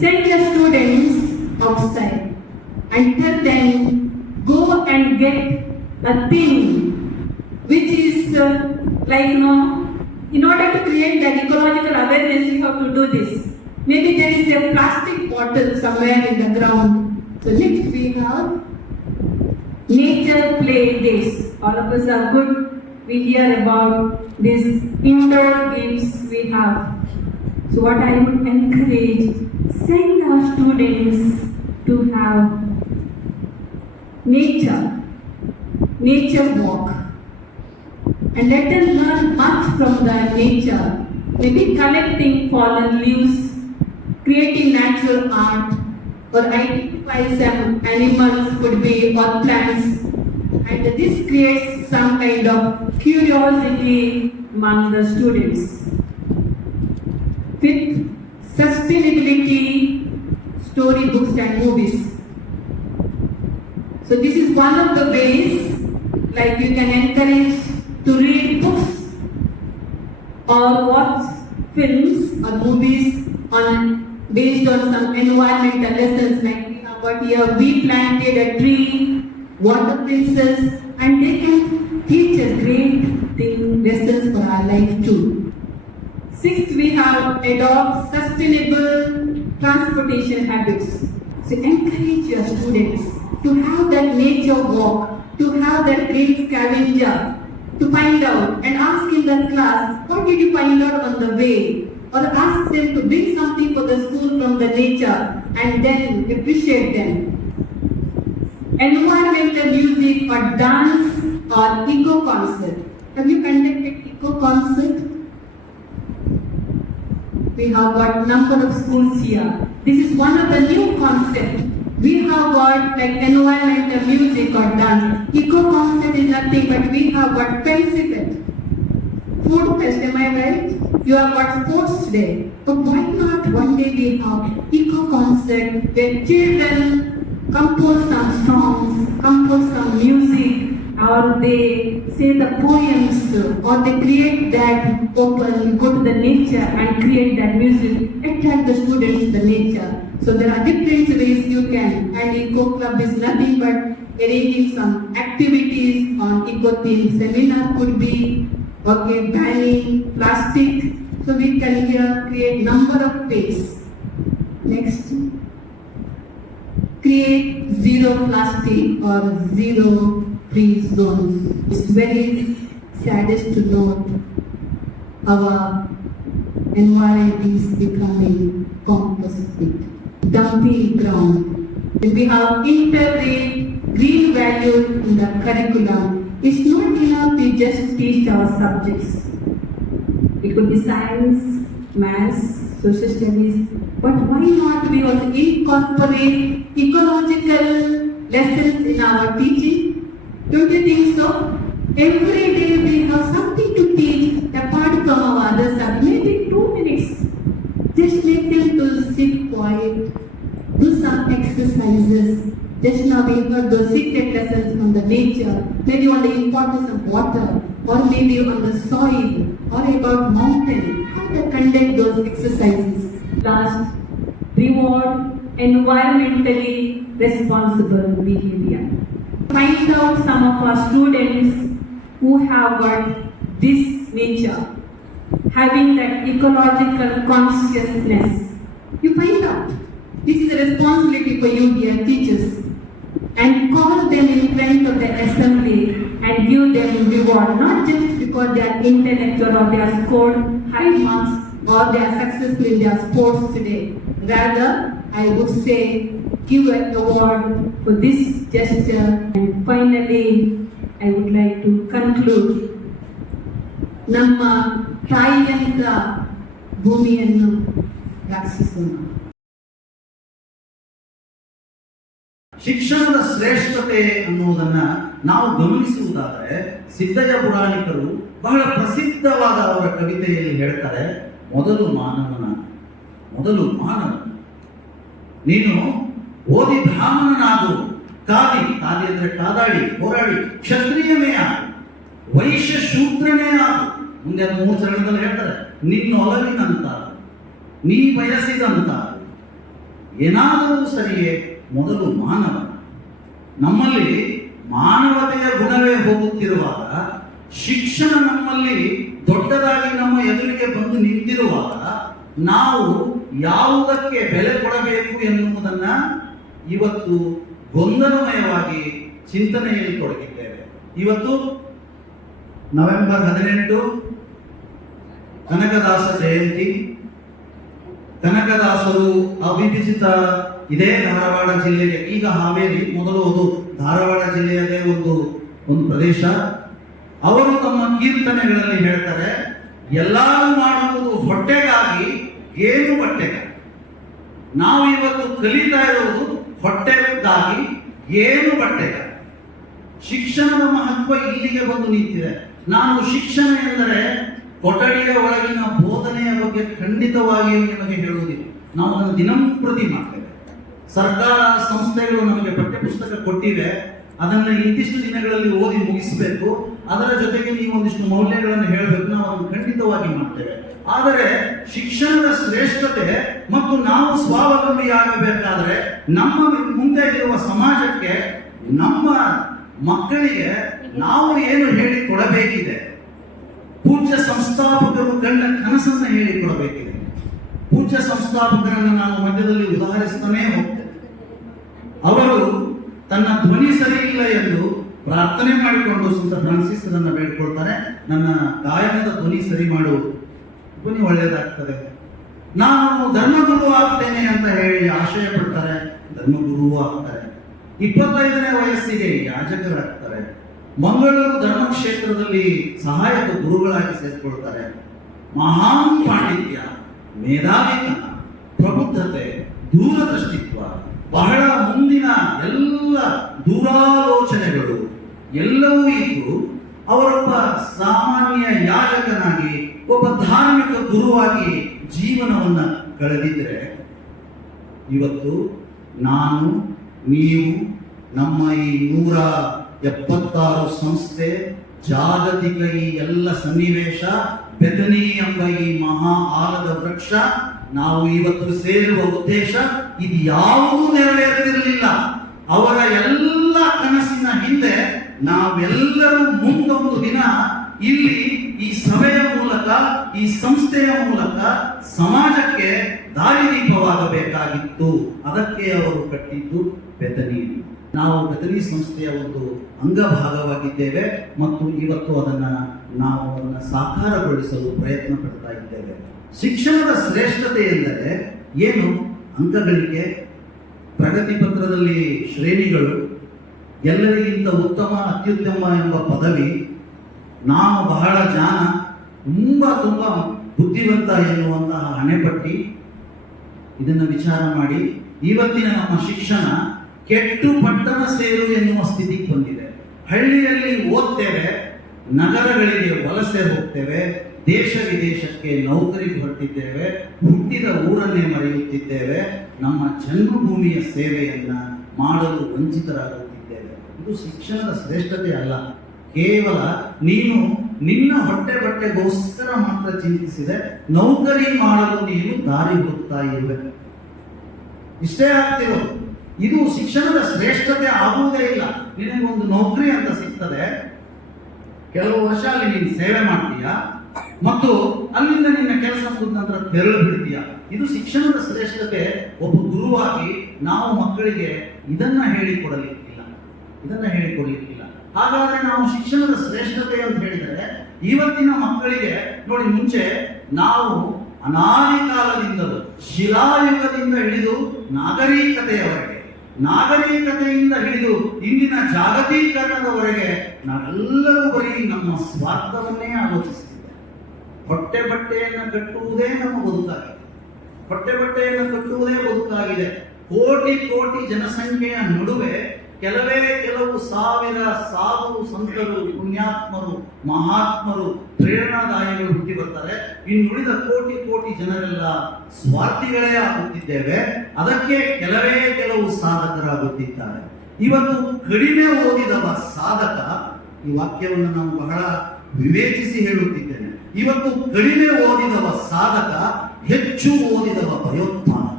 send your students outside and tell them go and get a thing which is in order to create that ecological awareness we have to do this. Maybe there is a plastic bottle somewhere in the ground. So next we have nature play days. All of us are good. We hear about these indoor games we have. So what I would encourage, send our students to have nature walk. And let them learn much from the nature. Maybe collecting fallen leaves, creating natural art, or identify some animals could be or plants. And this creates some kind of curiosity among the students. Fifth, sustainability, storybooks and movies. So this is one of the ways, like you can encourage to read books or watch films or movies based on some environmental lessons. Like we have got here, we planted a tree, water princess, and they can teach a great lessons for our life too. Sixth, we have adopt sustainable transportation habits. So encourage your students to have that nature walk, to have that green scavenger, to find out and ask in the class, what did you find out on the way? Or ask them to bring something for the school from the nature and then appreciate them. Environmental music or dance or eco concert. Have you conducted eco concert? We have got number of schools here. This is one of the new concepts. We have got like environmental music or dance. Eco concert is nothing but we have got festival, food fest, am I right? You have got sports day. But why not one day we have eco concert where children compose some songs, compose some music, or they say the poems, or they create that open, go to the nature and create that music, attract the students to the nature. So there are different ways you can, and Eco Club is nothing but arranging some activities on eco theme. Seminar could be, banning plastic. So we can here create number of ways. Next, create zero plastic or zero free zones. It's very saddest to note our environment is becoming compost pit, dumping ground. We have integrate green value in the curriculum. It's not enough to just teach our subjects. It could be science, maths, social studies, but why not we also incorporate ecological lessons in our teaching? Don't you think so? Every day we have something to teach apart from our other subjects. Maybe 2 minutes. Just make them to sit quiet, do some exercises. Just now we heard those secret lessons from the nature, maybe on the importance of water, or maybe on the soil, or about mountain. How to conduct those exercises. Last, reward environmentally responsible behavior. Find out some of our students who have got this nature, having that ecological consciousness. You find out. This is a responsibility for you, dear teachers. And call them in front of the assembly and give them reward, not just because they are intellectual or they have scored high marks or they are successful in their sports today. Rather, I would say, give an award for this gesture. And finally, I would like to conclude. ನಮ್ಮ ತಾಯಿಯಂತ ಭೂಮಿಯನ್ನು ರಕ್ಷಿಸೋಣ. ಶಿಕ್ಷಣದ ಶ್ರೇಷ್ಠತೆ ಅನ್ನುವುದನ್ನ ನಾವು ಗಮನಿಸುವುದಾದರೆ ಸಿದ್ದಯ್ಯ ಪುರಾಣಿಕರು ಬಹಳ ಪ್ರಸಿದ್ಧವಾದ ಅವರ ಕವಿತೆಯಲ್ಲಿ ಹೇಳ್ತಾರೆ, ಮೊದಲು ಮಾನವ, ನೀನು ಓದಿ ಬ್ರಾಹ್ಮಣನಾಗು, ಕಾದಿ ಅಂದ್ರೆ ಕಾದಾಡಿ ಹೋರಾಡಿ ಕ್ಷತ್ರಿಯನೇ ಆಗು, ವೈಶ್ಯ ಶೂದ್ರನೇ ಆಗು. ಮುಂದೆ ಅದು 3 ಚರಣದಲ್ಲಿ ಹೇಳ್ತಾರೆ, ನಿನ್ನೊಲವಿನಂತ ನೀ ಬಯಸಿದಂತ ಏನಾದರೂ ಸರಿಯೇ, ಮೊದಲು ಮಾನವ. ನಮ್ಮಲ್ಲಿ ಮಾನವತೆಯ ಗುಣವೇ ಹೋಗುತ್ತಿರುವಾಗ, ಶಿಕ್ಷಣ ನಮ್ಮಲ್ಲಿ ದೊಡ್ಡದಾಗಿ ನಮ್ಮ ಎದುರಿಗೆ ಬಂದು ನಿಂತಿರುವಾಗ, ನಾವು ಯಾವುದಕ್ಕೆ ಬೆಲೆ ಕೊಡಬೇಕು ಎನ್ನುವುದನ್ನ ಇವತ್ತು ಗೊಂದಲಮಯವಾಗಿ ಚಿಂತನೆಯಲ್ಲಿ ತೊಡಗಿದ್ದೇವೆ. ಇವತ್ತು ನವೆಂಬರ್ 18 ಕನಕದಾಸ ಜಯಂತಿ. ಕನಕದಾಸರು ಅವಿಭಜಿತ ಇದೇ ಧಾರವಾಡ ಜಿಲ್ಲೆಗೆ, ಈಗ ಹಾವೇರಿ, ಮೊದಲು ಅದು ಧಾರವಾಡ ಜಿಲ್ಲೆಯದೇ ಒಂದು ಪ್ರದೇಶ. ಅವರು ತಮ್ಮ ಕೀರ್ತನೆಗಳಲ್ಲಿ ಹೇಳ್ತಾರೆ, ಎಲ್ಲರೂ ಮಾಡುವುದು ಹೊಟ್ಟೆಗಾಗಿ, ಏನು ಬಟ್ಟೆಗಾಗಿ. ನಾವು ಇವತ್ತು ಕಲಿತಾ ಇರುವುದು ಹೊಟ್ಟೆಗಾಗಿ, ಏನು ಬಟ್ಟೆಗಾಗಿ. ಶಿಕ್ಷಣದ ಮಹತ್ವ ಇಲ್ಲಿಗೆ ಬಂದು ನಿಂತಿದೆ. ನಾನು ಶಿಕ್ಷಣ ಎಂದರೆ ಕೊಠಡಿಯ ಒಳಗಿನ ಬೋಧನೆಯ ಬಗ್ಗೆ ಖಂಡಿತವಾಗಿಯೂ ನಿಮಗೆ ಹೇಳುವುದಿಲ್ಲ. ನಾವು ಅದನ್ನು ದಿನಂಪ್ರತಿ ಮಾಡ್ತೇವೆ. ಸರ್ಕಾರ ಸಂಸ್ಥೆಗಳು ನಮಗೆ ಪಠ್ಯಪುಸ್ತಕ ಕೊಟ್ಟಿವೆ, ಅದನ್ನು ಇಂತಿಷ್ಟು ದಿನಗಳಲ್ಲಿ ಓದಿ ಮುಗಿಸಬೇಕು, ಅದರ ಜೊತೆಗೆ ನೀವು ಒಂದಿಷ್ಟು ಮೌಲ್ಯಗಳನ್ನು ಹೇಳಬೇಕು, ನಾವು ಅದನ್ನು ಖಂಡಿತವಾಗಿ ಮಾಡ್ತೇವೆ. ಆದರೆ ಶಿಕ್ಷಣದ ಶ್ರೇಷ್ಠತೆ ಮತ್ತು ನಾವು ಸ್ವಾವಲಂಬಿಯಾಗಬೇಕಾದ್ರೆ ನಮ್ಮ ಮುಂದೆ ಇರುವ ಸಮಾಜಕ್ಕೆ, ನಮ್ಮ ಮಕ್ಕಳಿಗೆ ನಾವು ಏನು ಹೇಳಿಕೊಡಬೇಕಿದೆ, ಪೂಜ್ಯ ಸಂಸ್ಥಾಪಕರು ಕಂಡ ಕನಸನ್ನು ಹೇಳಿಕೊಡಬೇಕಿದೆ. ಪೂಜ್ಯ ಸಂಸ್ಥಾಪಕರನ್ನು ನಾನು ಮಧ್ಯದಲ್ಲಿ ಉದಾಹರಿಸ್ತಾನೇ ಹೋಗ್ತೇನೆ. ಅವರು ತನ್ನ ಧ್ವನಿ ಸರಿ ಇಲ್ಲ ಎಂದು ಪ್ರಾರ್ಥನೆ ಮಾಡಿಕೊಂಡು ಸಂತ ಫ್ರಾನ್ಸಿಸ್ ಅದನ್ನು ಬೇಡಿಕೊಳ್ತಾರೆ, ನನ್ನ ಗಾಯನದ ಧ್ವನಿ ಸರಿ ಮಾಡು, ಧ್ವನಿ ಒಳ್ಳೆಯದಾಗ್ತದೆ, ನಾನು ಧರ್ಮಗುರು ಆಗ್ತೇನೆ ಅಂತ ಹೇಳಿ ಆಶಯ ಪಡ್ತಾರೆ, ಧರ್ಮಗುರು ಆಗ್ತಾರೆ. 25ನೇ ವಯಸ್ಸಿಗೆ ಯಾಜಕರಾಗ್ತಾರೆ, ಮಂಗಳೂರು ಧರ್ಮಕ್ಷೇತ್ರದಲ್ಲಿ ಸಹಾಯಕ ಗುರುಗಳಾಗಿ ಸೇರಿಕೊಳ್ತಾರೆ. ಮಹಾನ್ ಪಾಂಡಿತ್ಯ, ಮೇಧಾವಿತನ, ಪ್ರಬುದ್ಧತೆ, ದೂರದೃಷ್ಟಿತ್ವ, ಬಹಳ ಮುಂದಿನ ಎಲ್ಲ ದೂರಾಲೋಚನೆಗಳು ಎಲ್ಲವೂ ಇದ್ದು ಅವರೊಬ್ಬ ಸಾಮಾನ್ಯ ಯಾಜಕನಾಗಿ, ಒಬ್ಬ ಧಾರ್ಮಿಕ ಗುರುವಾಗಿ ಜೀವನವನ್ನು ಕಳೆದಿದ್ರೆ, ಇವತ್ತು ನಾನು, ನೀವು, ನಮ್ಮ ಈ 176 ಸಂಸ್ಥೆ, ಜಾಗತಿಕ ಈ ಎಲ್ಲ ಸನ್ನಿವೇಶ, ಬೆದನಿ ಎಂಬ ಈ ಮಹಾ ಆಲದ ವೃಕ್ಷ, ನಾವು ಇವತ್ತು ಸೇರುವ ಉದ್ದೇಶ ಇದು ಯಾವುದೂ ನೆರವೇರುತ್ತಿರಲಿಲ್ಲ. ಅವರ ಎಲ್ಲ ಕನಸಿನ ಹಿಂದೆ ನಾವೆಲ್ಲರೂ ಮುಂದೊಂದು ದಿನ ಇಲ್ಲಿ ಈ ಸಭೆಯ ಮೂಲಕ, ಈ ಸಂಸ್ಥೆಯ ಮೂಲಕ ಸಮಾಜಕ್ಕೆ ದಾರಿದೀಪವಾಗಬೇಕಾಗಿತ್ತು. ಅದಕ್ಕೆ ಅವರು ಕಟ್ಟಿದ್ದು ಬೆದನಿ. ನಾವು ಬೆದನಿ ಸಂಸ್ಥೆಯ ಒಂದು ಅಂಗಭಾಗವಾಗಿದ್ದೇವೆ ಮತ್ತು ಇವತ್ತು ಅದನ್ನು ಸಾಕಾರಗೊಳಿಸಲು ಪ್ರಯತ್ನ ಪಡ್ತಾ ಇದ್ದೇವೆ. ಶಿಕ್ಷಣದ ಶ್ರೇಷ್ಠತೆ ಎಂದರೆ ಏನು? ಅಂಕಗಳಿಕೆ, ಪ್ರಗತಿ ಪತ್ರದಲ್ಲಿ ಶ್ರೇಣಿಗಳು, ಎಲ್ಲರಿಗಿಂತ ಉತ್ತಮ, ಅತ್ಯುತ್ತಮ ಎಂಬ ಪದವಿ, ನಾನು ಬಹಳ ಜಾಣ, ತುಂಬ ಬುದ್ಧಿವಂತ ಎನ್ನುವಂತಹ ಹಣೆಪಟ್ಟಿ. ಇದನ್ನು ವಿಚಾರ ಮಾಡಿ ಇವತ್ತಿನ ನಮ್ಮ ಶಿಕ್ಷಣ ಕೆಟ್ಟು ಪಟ್ಟಣ ಸೇರು ಎನ್ನುವ ಸ್ಥಿತಿಗೆ ಬಂದಿದೆ. ಹಳ್ಳಿಯಲ್ಲಿ ಓದ್ತೇವೆ, ನಗರಗಳಿಗೆ ವಲಸೆ ಹೋಗ್ತೇವೆ, ದೇಶ ವಿದೇಶಕ್ಕೆ ನೌಕರಿಗೆ ಹೊರಟಿದ್ದೇವೆ, ಹುಟ್ಟಿದ ಊರನ್ನೇ ಮರೆಯುತ್ತಿದ್ದೇವೆ, ನಮ್ಮ ಜನ್ಮಭೂಮಿಯ ಸೇವೆಯನ್ನ ಮಾಡಲು ವಂಚಿತರಾಗುತ್ತಿದ್ದೇವೆ. ಇದು ಶಿಕ್ಷಣದ ಶ್ರೇಷ್ಠತೆ ಅಲ್ಲ. ಕೇವಲ ನೀನು ನಿನ್ನ ಹೊಟ್ಟೆ ಬಟ್ಟೆಗೋಸ್ಕರ ಮಾತ್ರ ಚಿಂತಿಸಿದೆ, ನೌಕರಿ ಮಾಡಲು ನೀನು ದಾರಿ ಹುಡುಕ್ತಾ ಇರಬೇಕು, ಇಷ್ಟೇ ಆಗ್ತಿರೋದು. ಇದು ಶಿಕ್ಷಣದ ಶ್ರೇಷ್ಠತೆ ಆಗುವುದೇ ಇಲ್ಲ. ನಿನಗೊಂದು ನೌಕರಿ ಅಂತ ಸಿಗ್ತದೆ, ಕೆಲವು ವರ್ಷ ಅಲ್ಲಿ ನೀನು ಸೇವೆ ಮಾಡ್ತೀಯ ಮತ್ತು ಅಲ್ಲಿಂದ ನಿನ್ನ ಕೆಲಸ ಮುಗಿದ ನಂತರ ತೆರಳು ಬಿಡ್ತೀಯ. ಇದು ಶಿಕ್ಷಣದ ಶ್ರೇಷ್ಠತೆ. ಒಬ್ಬ ಗುರುವಾಗಿ ನಾವು ಮಕ್ಕಳಿಗೆ ಇದನ್ನ ಹೇಳಿಕೊಡಲಿಕ್ಕಿಲ್ಲ. ಹಾಗಾದ್ರೆ ನಾವು ಶಿಕ್ಷಣದ ಶ್ರೇಷ್ಠತೆ ಅಂತ ಹೇಳಿದರೆ, ಇವತ್ತಿನ ಮಕ್ಕಳಿಗೆ ನೋಡಿ, ಮುಂಚೆ ನಾವು ಅನಾದಿ ಕಾಲದಿಂದಲೂ ಶಿಲಾಯುಗದಿಂದ ಹಿಡಿದು ನಾಗರಿಕತೆಯಿಂದ ಹಿಡಿದು ಇಂದಿನ ಜಾಗತೀಕರಣದವರೆಗೆ ನಾವೆಲ್ಲರೂ ಬರೀ ನಮ್ಮ ಸ್ವಾರ್ಥವನ್ನೇ ಆಲೋಚಿಸುತ್ತಿದ್ದೇವೆ. ಹೊಟ್ಟೆ ಬಟ್ಟೆಯನ್ನು ಕಟ್ಟುವುದೇ ನಮ್ಮ ಬದುಕಾಗಿದೆ. ಕೋಟಿ ಕೋಟಿ ಜನಸಂಖ್ಯೆಯ ನಡುವೆ ಕೆಲವೇ ಕೆಲವು ಸಾವಿರ ಸಾಧು ಸಂತರು, ಪುಣ್ಯಾತ್ಮರು, ಮಹಾತ್ಮರು, ಪ್ರೇರಣಾದಾಯಿಗಳು ಹುಟ್ಟಿ ಬರ್ತಾರೆ. ಇನ್ನುಳಿದ ಕೋಟಿ ಕೋಟಿ ಜನರೆಲ್ಲ ಸ್ವಾರ್ಥಿಗಳೇ ಆಗುತ್ತಿದ್ದೇವೆ. ಅದಕ್ಕೆ ಕೆಲವೇ ಕೆಲವು ಸಾಧಕರಾಗುತ್ತಿದ್ದಾರೆ. ಇವತ್ತು ಕಡಿಮೆ ಓದಿದವ ಸಾಧಕ, ಈ ವಾಕ್ಯವನ್ನು ನಾನು ಬಹಳ ವಿವೇಚಿಸಿ ಹೇಳುತ್ತಿದ್ದೇನೆ. ಇವತ್ತು ಕಡಿಮೆ ಓದಿದವ ಸಾಧಕ, ಹೆಚ್ಚು ಓದಿದವ ಭಯೋತ್ಪಾದಕ.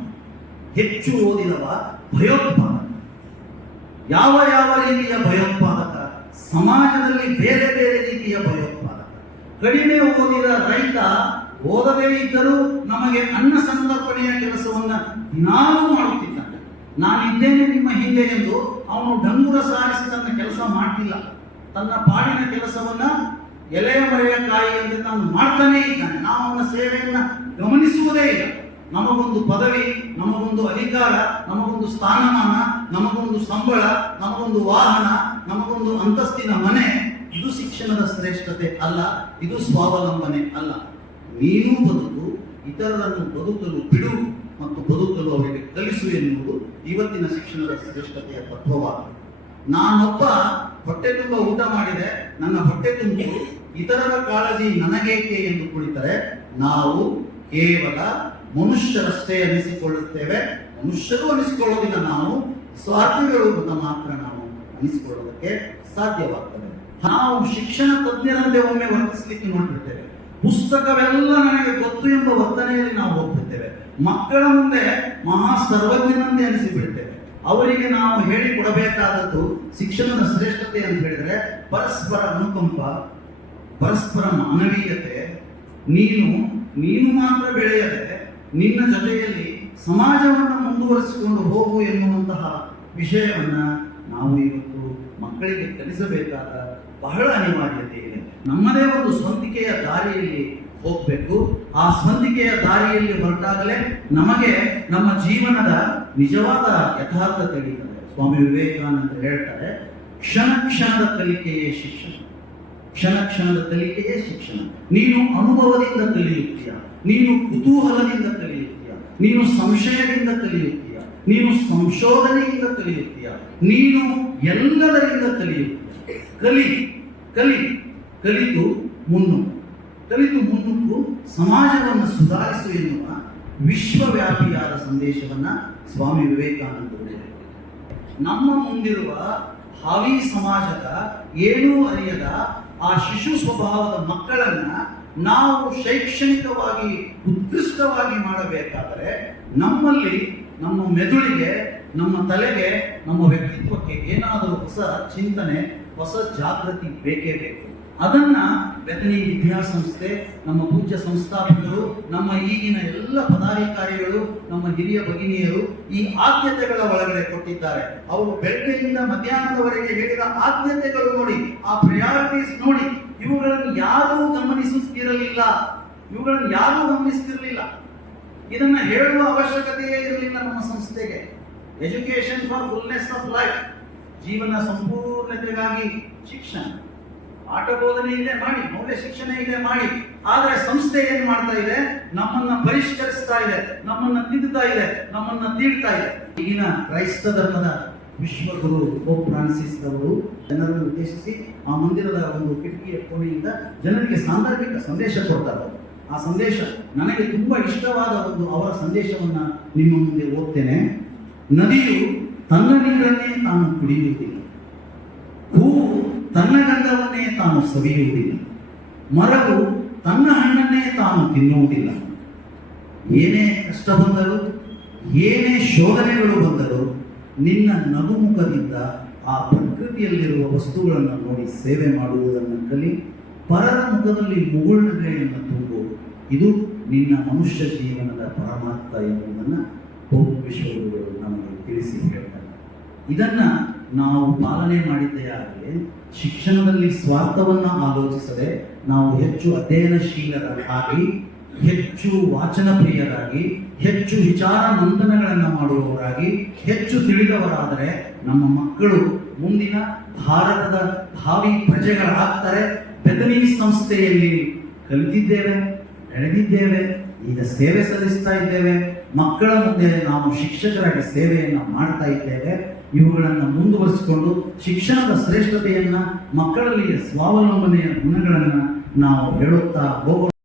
ಹೆಚ್ಚು ಓದಿದವ ಭಯೋತ್ಪಾದಕ. ಯಾವ ಯಾವ ರೀತಿಯ ಭಯೋತ್ಪಾದಕ? ಸಮಾಜದಲ್ಲಿ ಬೇರೆ ಬೇರೆ ರೀತಿಯ ಭಯೋತ್ಪಾದಕ. ಕಡಿಮೆ ಓದಿದ ರೈತ ಓದದೇ ಇದ್ದರೂ ನಮಗೆ ಅನ್ನ ಸಂತರ್ಪಣೆಯ ಕೆಲಸವನ್ನ ದಿನಾಲೂ ಮಾಡುತ್ತಿದ್ದಾನೆ. ನಾನಿದ್ದೇನೆ ನಿಮ್ಮ ಹಿಂದೆ ಎಂದು ಅವನು ಡಂಗುರ ಸಾರಿಸಿ ತನ್ನ ಕೆಲಸ ಮಾಡ್ತಿಲ್ಲ. ತನ್ನ ಪಾಡಿನ ಕೆಲಸವನ್ನ ಎಲೆಯ ಮರೆಯ ಕಾಯಿ ಎಂದು ತಾನು ಮಾಡ್ತಾನೇ ಇದ್ದಾನೆ. ನಾವು ಅವನ ಸೇವೆಯನ್ನ ಗಮನಿಸುವುದೇ ಇಲ್ಲ. ನಮಗೊಂದು ಪದವಿ, ನಮಗೊಂದು ಅಧಿಕಾರ, ನಮಗೊಂದು ಸ್ಥಾನಮಾನ, ನಮಗೊಂದು ಸಂಬಳ, ನಮಗೊಂದು ವಾಹನ, ನಮಗೊಂದು ಅಂತಸ್ತಿನ ಮನೆ, ಇದು ಶಿಕ್ಷಣದ ಶ್ರೇಷ್ಠತೆ ಅಲ್ಲ. ಇದು ಸ್ವಾವಲಂಬನೆ ಅಲ್ಲ. ನೀನು ಬದುಕು, ಇತರರನ್ನು ಬದುಕಲು ಬಿಡು ಮತ್ತು ಬದುಕಲು ಅವರಿಗೆ ಕಲಿಸು ಎನ್ನುವುದು ಇವತ್ತಿನ ಶಿಕ್ಷಣದ ಶ್ರೇಷ್ಠತೆಯ ತತ್ವವಾಗಿದೆ. ನಾನೊಬ್ಬ ಹೊಟ್ಟೆ ತುಂಬ ಊಟ ಮಾಡಿದೆ, ನನ್ನ ಹೊಟ್ಟೆ ತುಂಬು, ಇತರರ ಕಾಳಜಿ ನನಗೇಕೆ ಎಂದು ಕುಳಿತರೆ ನಾವು ಕೇವಲ ಮನುಷ್ಯರಷ್ಟೇ ಅನಿಸಿಕೊಳ್ಳುತ್ತೇವೆ. ಮನುಷ್ಯರು ಅನಿಸಿಕೊಳ್ಳೋದಿಲ್ಲ, ನಾವು ಸ್ವಾರ್ಥಿಗಳು ಅಂತ ಮಾತ್ರ ನಾವು ಅನಿಸಿಕೊಳ್ಳೋದಕ್ಕೆ ಸಾಧ್ಯವಾಗ್ತದೆ. ನಾವು ಶಿಕ್ಷಣ ತಜ್ಞರಂತೆ ಒಮ್ಮೆ ವರ್ತಿಸಲಿಕ್ಕೆ ನೋಡ್ಬಿಡ್ತೇವೆ. ಪುಸ್ತಕವೆಲ್ಲ ನನಗೆ ಗೊತ್ತು ಎಂಬ ವರ್ತನೆಯಲ್ಲಿ ನಾವು ಹೋಗ್ಬಿಡ್ತೇವೆ. ಮಕ್ಕಳ ಮುಂದೆ ಮಹಾ ಸರ್ವಜ್ಞನಂತೆ ಅನಿಸಿಬಿಡ್ತೇವೆ. ಅವರಿಗೆ ನಾವು ಹೇಳಿಕೊಡಬೇಕಾದದ್ದು ಶಿಕ್ಷಣದ ಶ್ರೇಷ್ಠತೆ ಅಂತ ಹೇಳಿದ್ರೆ ಪರಸ್ಪರ ಅನುಕಂಪ, ಪರಸ್ಪರ ಮಾನವೀಯತೆ. ನೀನು ಮಾತ್ರ ಬೆಳೆಯದೆ ನಿನ್ನ ಜೊತೆಯಲ್ಲಿ ಸಮಾಜವನ್ನು ಮುಂದುವರಿಸಿಕೊಂಡು ಹೋಗು ಎನ್ನುವಂತಹ ವಿಷಯವನ್ನ ನಾವು ಇವತ್ತು ಮಕ್ಕಳಿಗೆ ಕಲಿಸಬೇಕಾದ ಬಹಳ ಅನಿವಾರ್ಯತೆ ಇದೆ. ನಮ್ಮದೇ ಒಂದು ಸ್ವಂತಿಕೆಯ ದಾರಿಯಲ್ಲಿ ಹೋಗ್ಬೇಕು. ಆ ಸ್ವಂತಿಕೆಯ ದಾರಿಯಲ್ಲಿ ಹೊರಟಾಗಲೇ ನಮಗೆ ನಮ್ಮ ಜೀವನದ ನಿಜವಾದ ಯಥಾರ್ಥ ತಿಳಿಯುತ್ತದೆ. ಸ್ವಾಮಿ ವಿವೇಕಾನಂದ ಹೇಳ್ತಾರೆ, ಕ್ಷಣ ಕ್ಷಣದ ಕಲಿಕೆಯೇ ಶಿಕ್ಷಣ. ಕ್ಷಣ ಕ್ಷಣದ ಕಲಿಕೆಯೇ ಶಿಕ್ಷಣ. ನೀನು ಅನುಭವದಿಂದ ಕಲಿಯುತ್ತೀಯ, ನೀನು ಕುತೂಹಲದಿಂದ ಕಲಿಯುತ್ತೀಯ, ನೀನು ಸಂಶಯದಿಂದ ಕಲಿಯುತ್ತೀಯ, ನೀನು ಸಂಶೋಧನೆಯಿಂದ ಕಲಿಯುತ್ತೀಯ, ನೀನು ಎಲ್ಲದರಿಂದ ಕಲಿಯುತ್ತೀಯ. ಕಲಿ ಕಲಿ ಕಲಿತು ಮುನ್ನುಗ್ಗು, ಸಮಾಜವನ್ನು ಸುಧಾರಿಸು ಎನ್ನುವ ವಿಶ್ವವ್ಯಾಪಿಯಾದ ಸಂದೇಶವನ್ನ ಸ್ವಾಮಿ ವಿವೇಕಾನಂದರು ಹೇಳಿದರು. ನಮ್ಮ ಮುಂದಿರುವ ಭಾವಿ ಸಮಾಜದ ಏನೂ ಅರಿಯದ ಆ ಶಿಶು ಸ್ವಭಾವದ ಮಕ್ಕಳನ್ನ ನಾವು ಶೈಕ್ಷಣಿಕವಾಗಿ ಉತ್ಕೃಷ್ಟವಾಗಿ ಮಾಡಬೇಕಾದರೆ ನಮ್ಮಲ್ಲಿ, ನಮ್ಮ ಮೆದುಳಿಗೆ, ನಮ್ಮ ತಲೆಗೆ, ನಮ್ಮ ವ್ಯಕ್ತಿತ್ವಕ್ಕೆ ಏನಾದರೂ ಹೊಸ ಚಿಂತನೆ, ಹೊಸ ಜಾಗೃತಿ ಬೇಕೇ ಬೇಕು. ಅದನ್ನ ಬೆತನಿ ವಿದ್ಯಾಸಂಸ್ಥೆ, ನಮ್ಮ ಪೂಜ್ಯ ಸಂಸ್ಥಾಪಕರು, ನಮ್ಮ ಈಗಿನ ಎಲ್ಲ ಪದಾಧಿಕಾರಿಗಳು, ನಮ್ಮ ಹಿರಿಯ ಭಗಿನಿಯರು ಈ ಆದ್ಯತೆಗಳ ಒಳಗಡೆ ಕೊಟ್ಟಿದ್ದಾರೆ. ಅವರು ಬೆಳಗ್ಗೆಯಿಂದ ಮಧ್ಯಾಹ್ನದವರೆಗೆ ಹೇಳಿದ ಆದ್ಯತೆಗಳು ನೋಡಿ, ಆ ಪ್ರಯಾರಿಟೀಸ್ ನೋಡಿ, ಇವುಗಳನ್ನು ಯಾರೂ ಗಮನಿಸುತ್ತಿರಲಿಲ್ಲ. ಇದನ್ನ ಹೇಳುವ ಅವಶ್ಯಕತೆಯೇ ಇರಲಿಲ್ಲ ನಮ್ಮ ಸಂಸ್ಥೆಗೆ. Education for fullness of life, ಜೀವನ ಸಂಪೂರ್ಣತೆಗಾಗಿ ಶಿಕ್ಷಣ. ಪಾಠ ಬೋಧನೆ ಇದೆ ಮಾಡಿ, ಮೌಲ್ಯ ಶಿಕ್ಷಣ ಇದೆ ಮಾಡಿ. ಆದ್ರೆ ಸಂಸ್ಥೆ ಏನ್ ಮಾಡ್ತಾ ಇದೆ? ನಮ್ಮನ್ನ ಪರಿಷ್ಕರಿಸ್ತಾ ಇದೆ, ನಮ್ಮನ್ನ ತಿದ್ದುತ್ತಾ ಇದೆ, ನಮ್ಮನ್ನ ತೀಡ್ತಾ ಇದೆ. ಈಗಿನ ಕ್ರೈಸ್ತ ಧರ್ಮದ ವಿಶ್ವಗುರು ಪೋಪ್ ಫ್ರಾನ್ಸಿಸ್ ಅವರು ಜನರನ್ನು ಉದ್ದೇಶಿಸಿ ಆ ಮಂದಿರದ ಒಂದು ಕಿಟಕಿಯ ಕೋಣೆಯಿಂದ ಜನರಿಗೆ ಸಾಂದರ್ಭಿಕ ಸಂದೇಶ ಕೊಡ್ತಾರೆ. ಆ ಸಂದೇಶ ನನಗೆ ತುಂಬಾ ಇಷ್ಟವಾದ ಒಂದು ಅವರ ಸಂದೇಶವನ್ನ ನಿಮ್ಮ ಮುಂದೆ ಓದ್ತೇನೆ. ನದಿಯು ತನ್ನ ನೀರನ್ನೇ ತಾನು ಕುಡಿಯುವುದಿಲ್ಲ, ಹೂವು ತನ್ನ ಗಂಧವನ್ನೇ ತಾನು ಸವಿಯುವುದಿಲ್ಲ, ಮರವು ತನ್ನ ಹಣ್ಣನ್ನೇ ತಾನು ತಿನ್ನುವುದಿಲ್ಲ. ಏನೇ ಕಷ್ಟ ಬಂದರೂ, ಏನೇ ಶೋಧನೆಗಳು ಬಂದರೂ ನಿನ್ನ ನಗುಮುಖದಿಂದ ಆ ಪ್ರಕೃತಿಯಲ್ಲಿರುವ ವಸ್ತುಗಳನ್ನು ನೋಡಿ ಸೇವೆ ಮಾಡುವುದನ್ನು ಕಲಿ. ಪರರ ಮುಖದಲ್ಲಿ ಮುಗುಳ್ನಗೆಯನ್ನು ತುಂಬು. ಇದು ನಿನ್ನ ಮನುಷ್ಯ ಜೀವನದ ಪರಮಾರ್ಥ ಎನ್ನುವುದನ್ನು ಪೋಪ್ ವಿಶ್ವಗುರುಗಳು ನಮಗೆ ತಿಳಿಸಿ ಹೇಳ್ತಾರೆ. ಇದನ್ನ ನಾವು ಪಾಲನೆ ಮಾಡಿದ್ದೇ ಆಗಲಿ ಶಿಕ್ಷಣದಲ್ಲಿ ಸ್ವಾರ್ಥವನ್ನು ಆಲೋಚಿಸದೆ ನಾವು ಹೆಚ್ಚು ಅಧ್ಯಯನಶೀಲರಾಗಿ, ಹೆಚ್ಚು ವಾಚನ ಪ್ರಿಯರಾಗಿ, ಹೆಚ್ಚು ವಿಚಾರ ಮಂಥನಗಳನ್ನು ಮಾಡುವವರಾಗಿ, ಹೆಚ್ಚು ತಿಳಿದವರಾದರೆ ನಮ್ಮ ಮಕ್ಕಳು ಮುಂದಿನ ಭಾರತದ ಭಾವಿ ಪ್ರಜೆಗಳಾಗ್ತಾರೆ. ಬೆತನಿ ಸಂಸ್ಥೆಯಲ್ಲಿ ಕಲಿತಿದ್ದೇವೆ, ಬೆಳೆದಿದ್ದೇವೆ, ಈಗ ಸೇವೆ ಸಲ್ಲಿಸ್ತಾ ಇದ್ದೇವೆ. ಮಕ್ಕಳ ಮುಂದೆ ನಾವು ಶಿಕ್ಷಕರಾಗಿ ಸೇವೆಯನ್ನು ಮಾಡ್ತಾ ಇದ್ದೇವೆ. ಇವುಗಳನ್ನು ಮುಂದುವರಿಸಿಕೊಂಡು ಶಿಕ್ಷಣದ ಶ್ರೇಷ್ಠತೆಯನ್ನ, ಮಕ್ಕಳಲ್ಲಿ ಸ್ವಾವಲಂಬನೆಯ ಗುಣಗಳನ್ನು ನಾವು ಹೇಳುತ್ತಾ ಹೋಗೋಣ.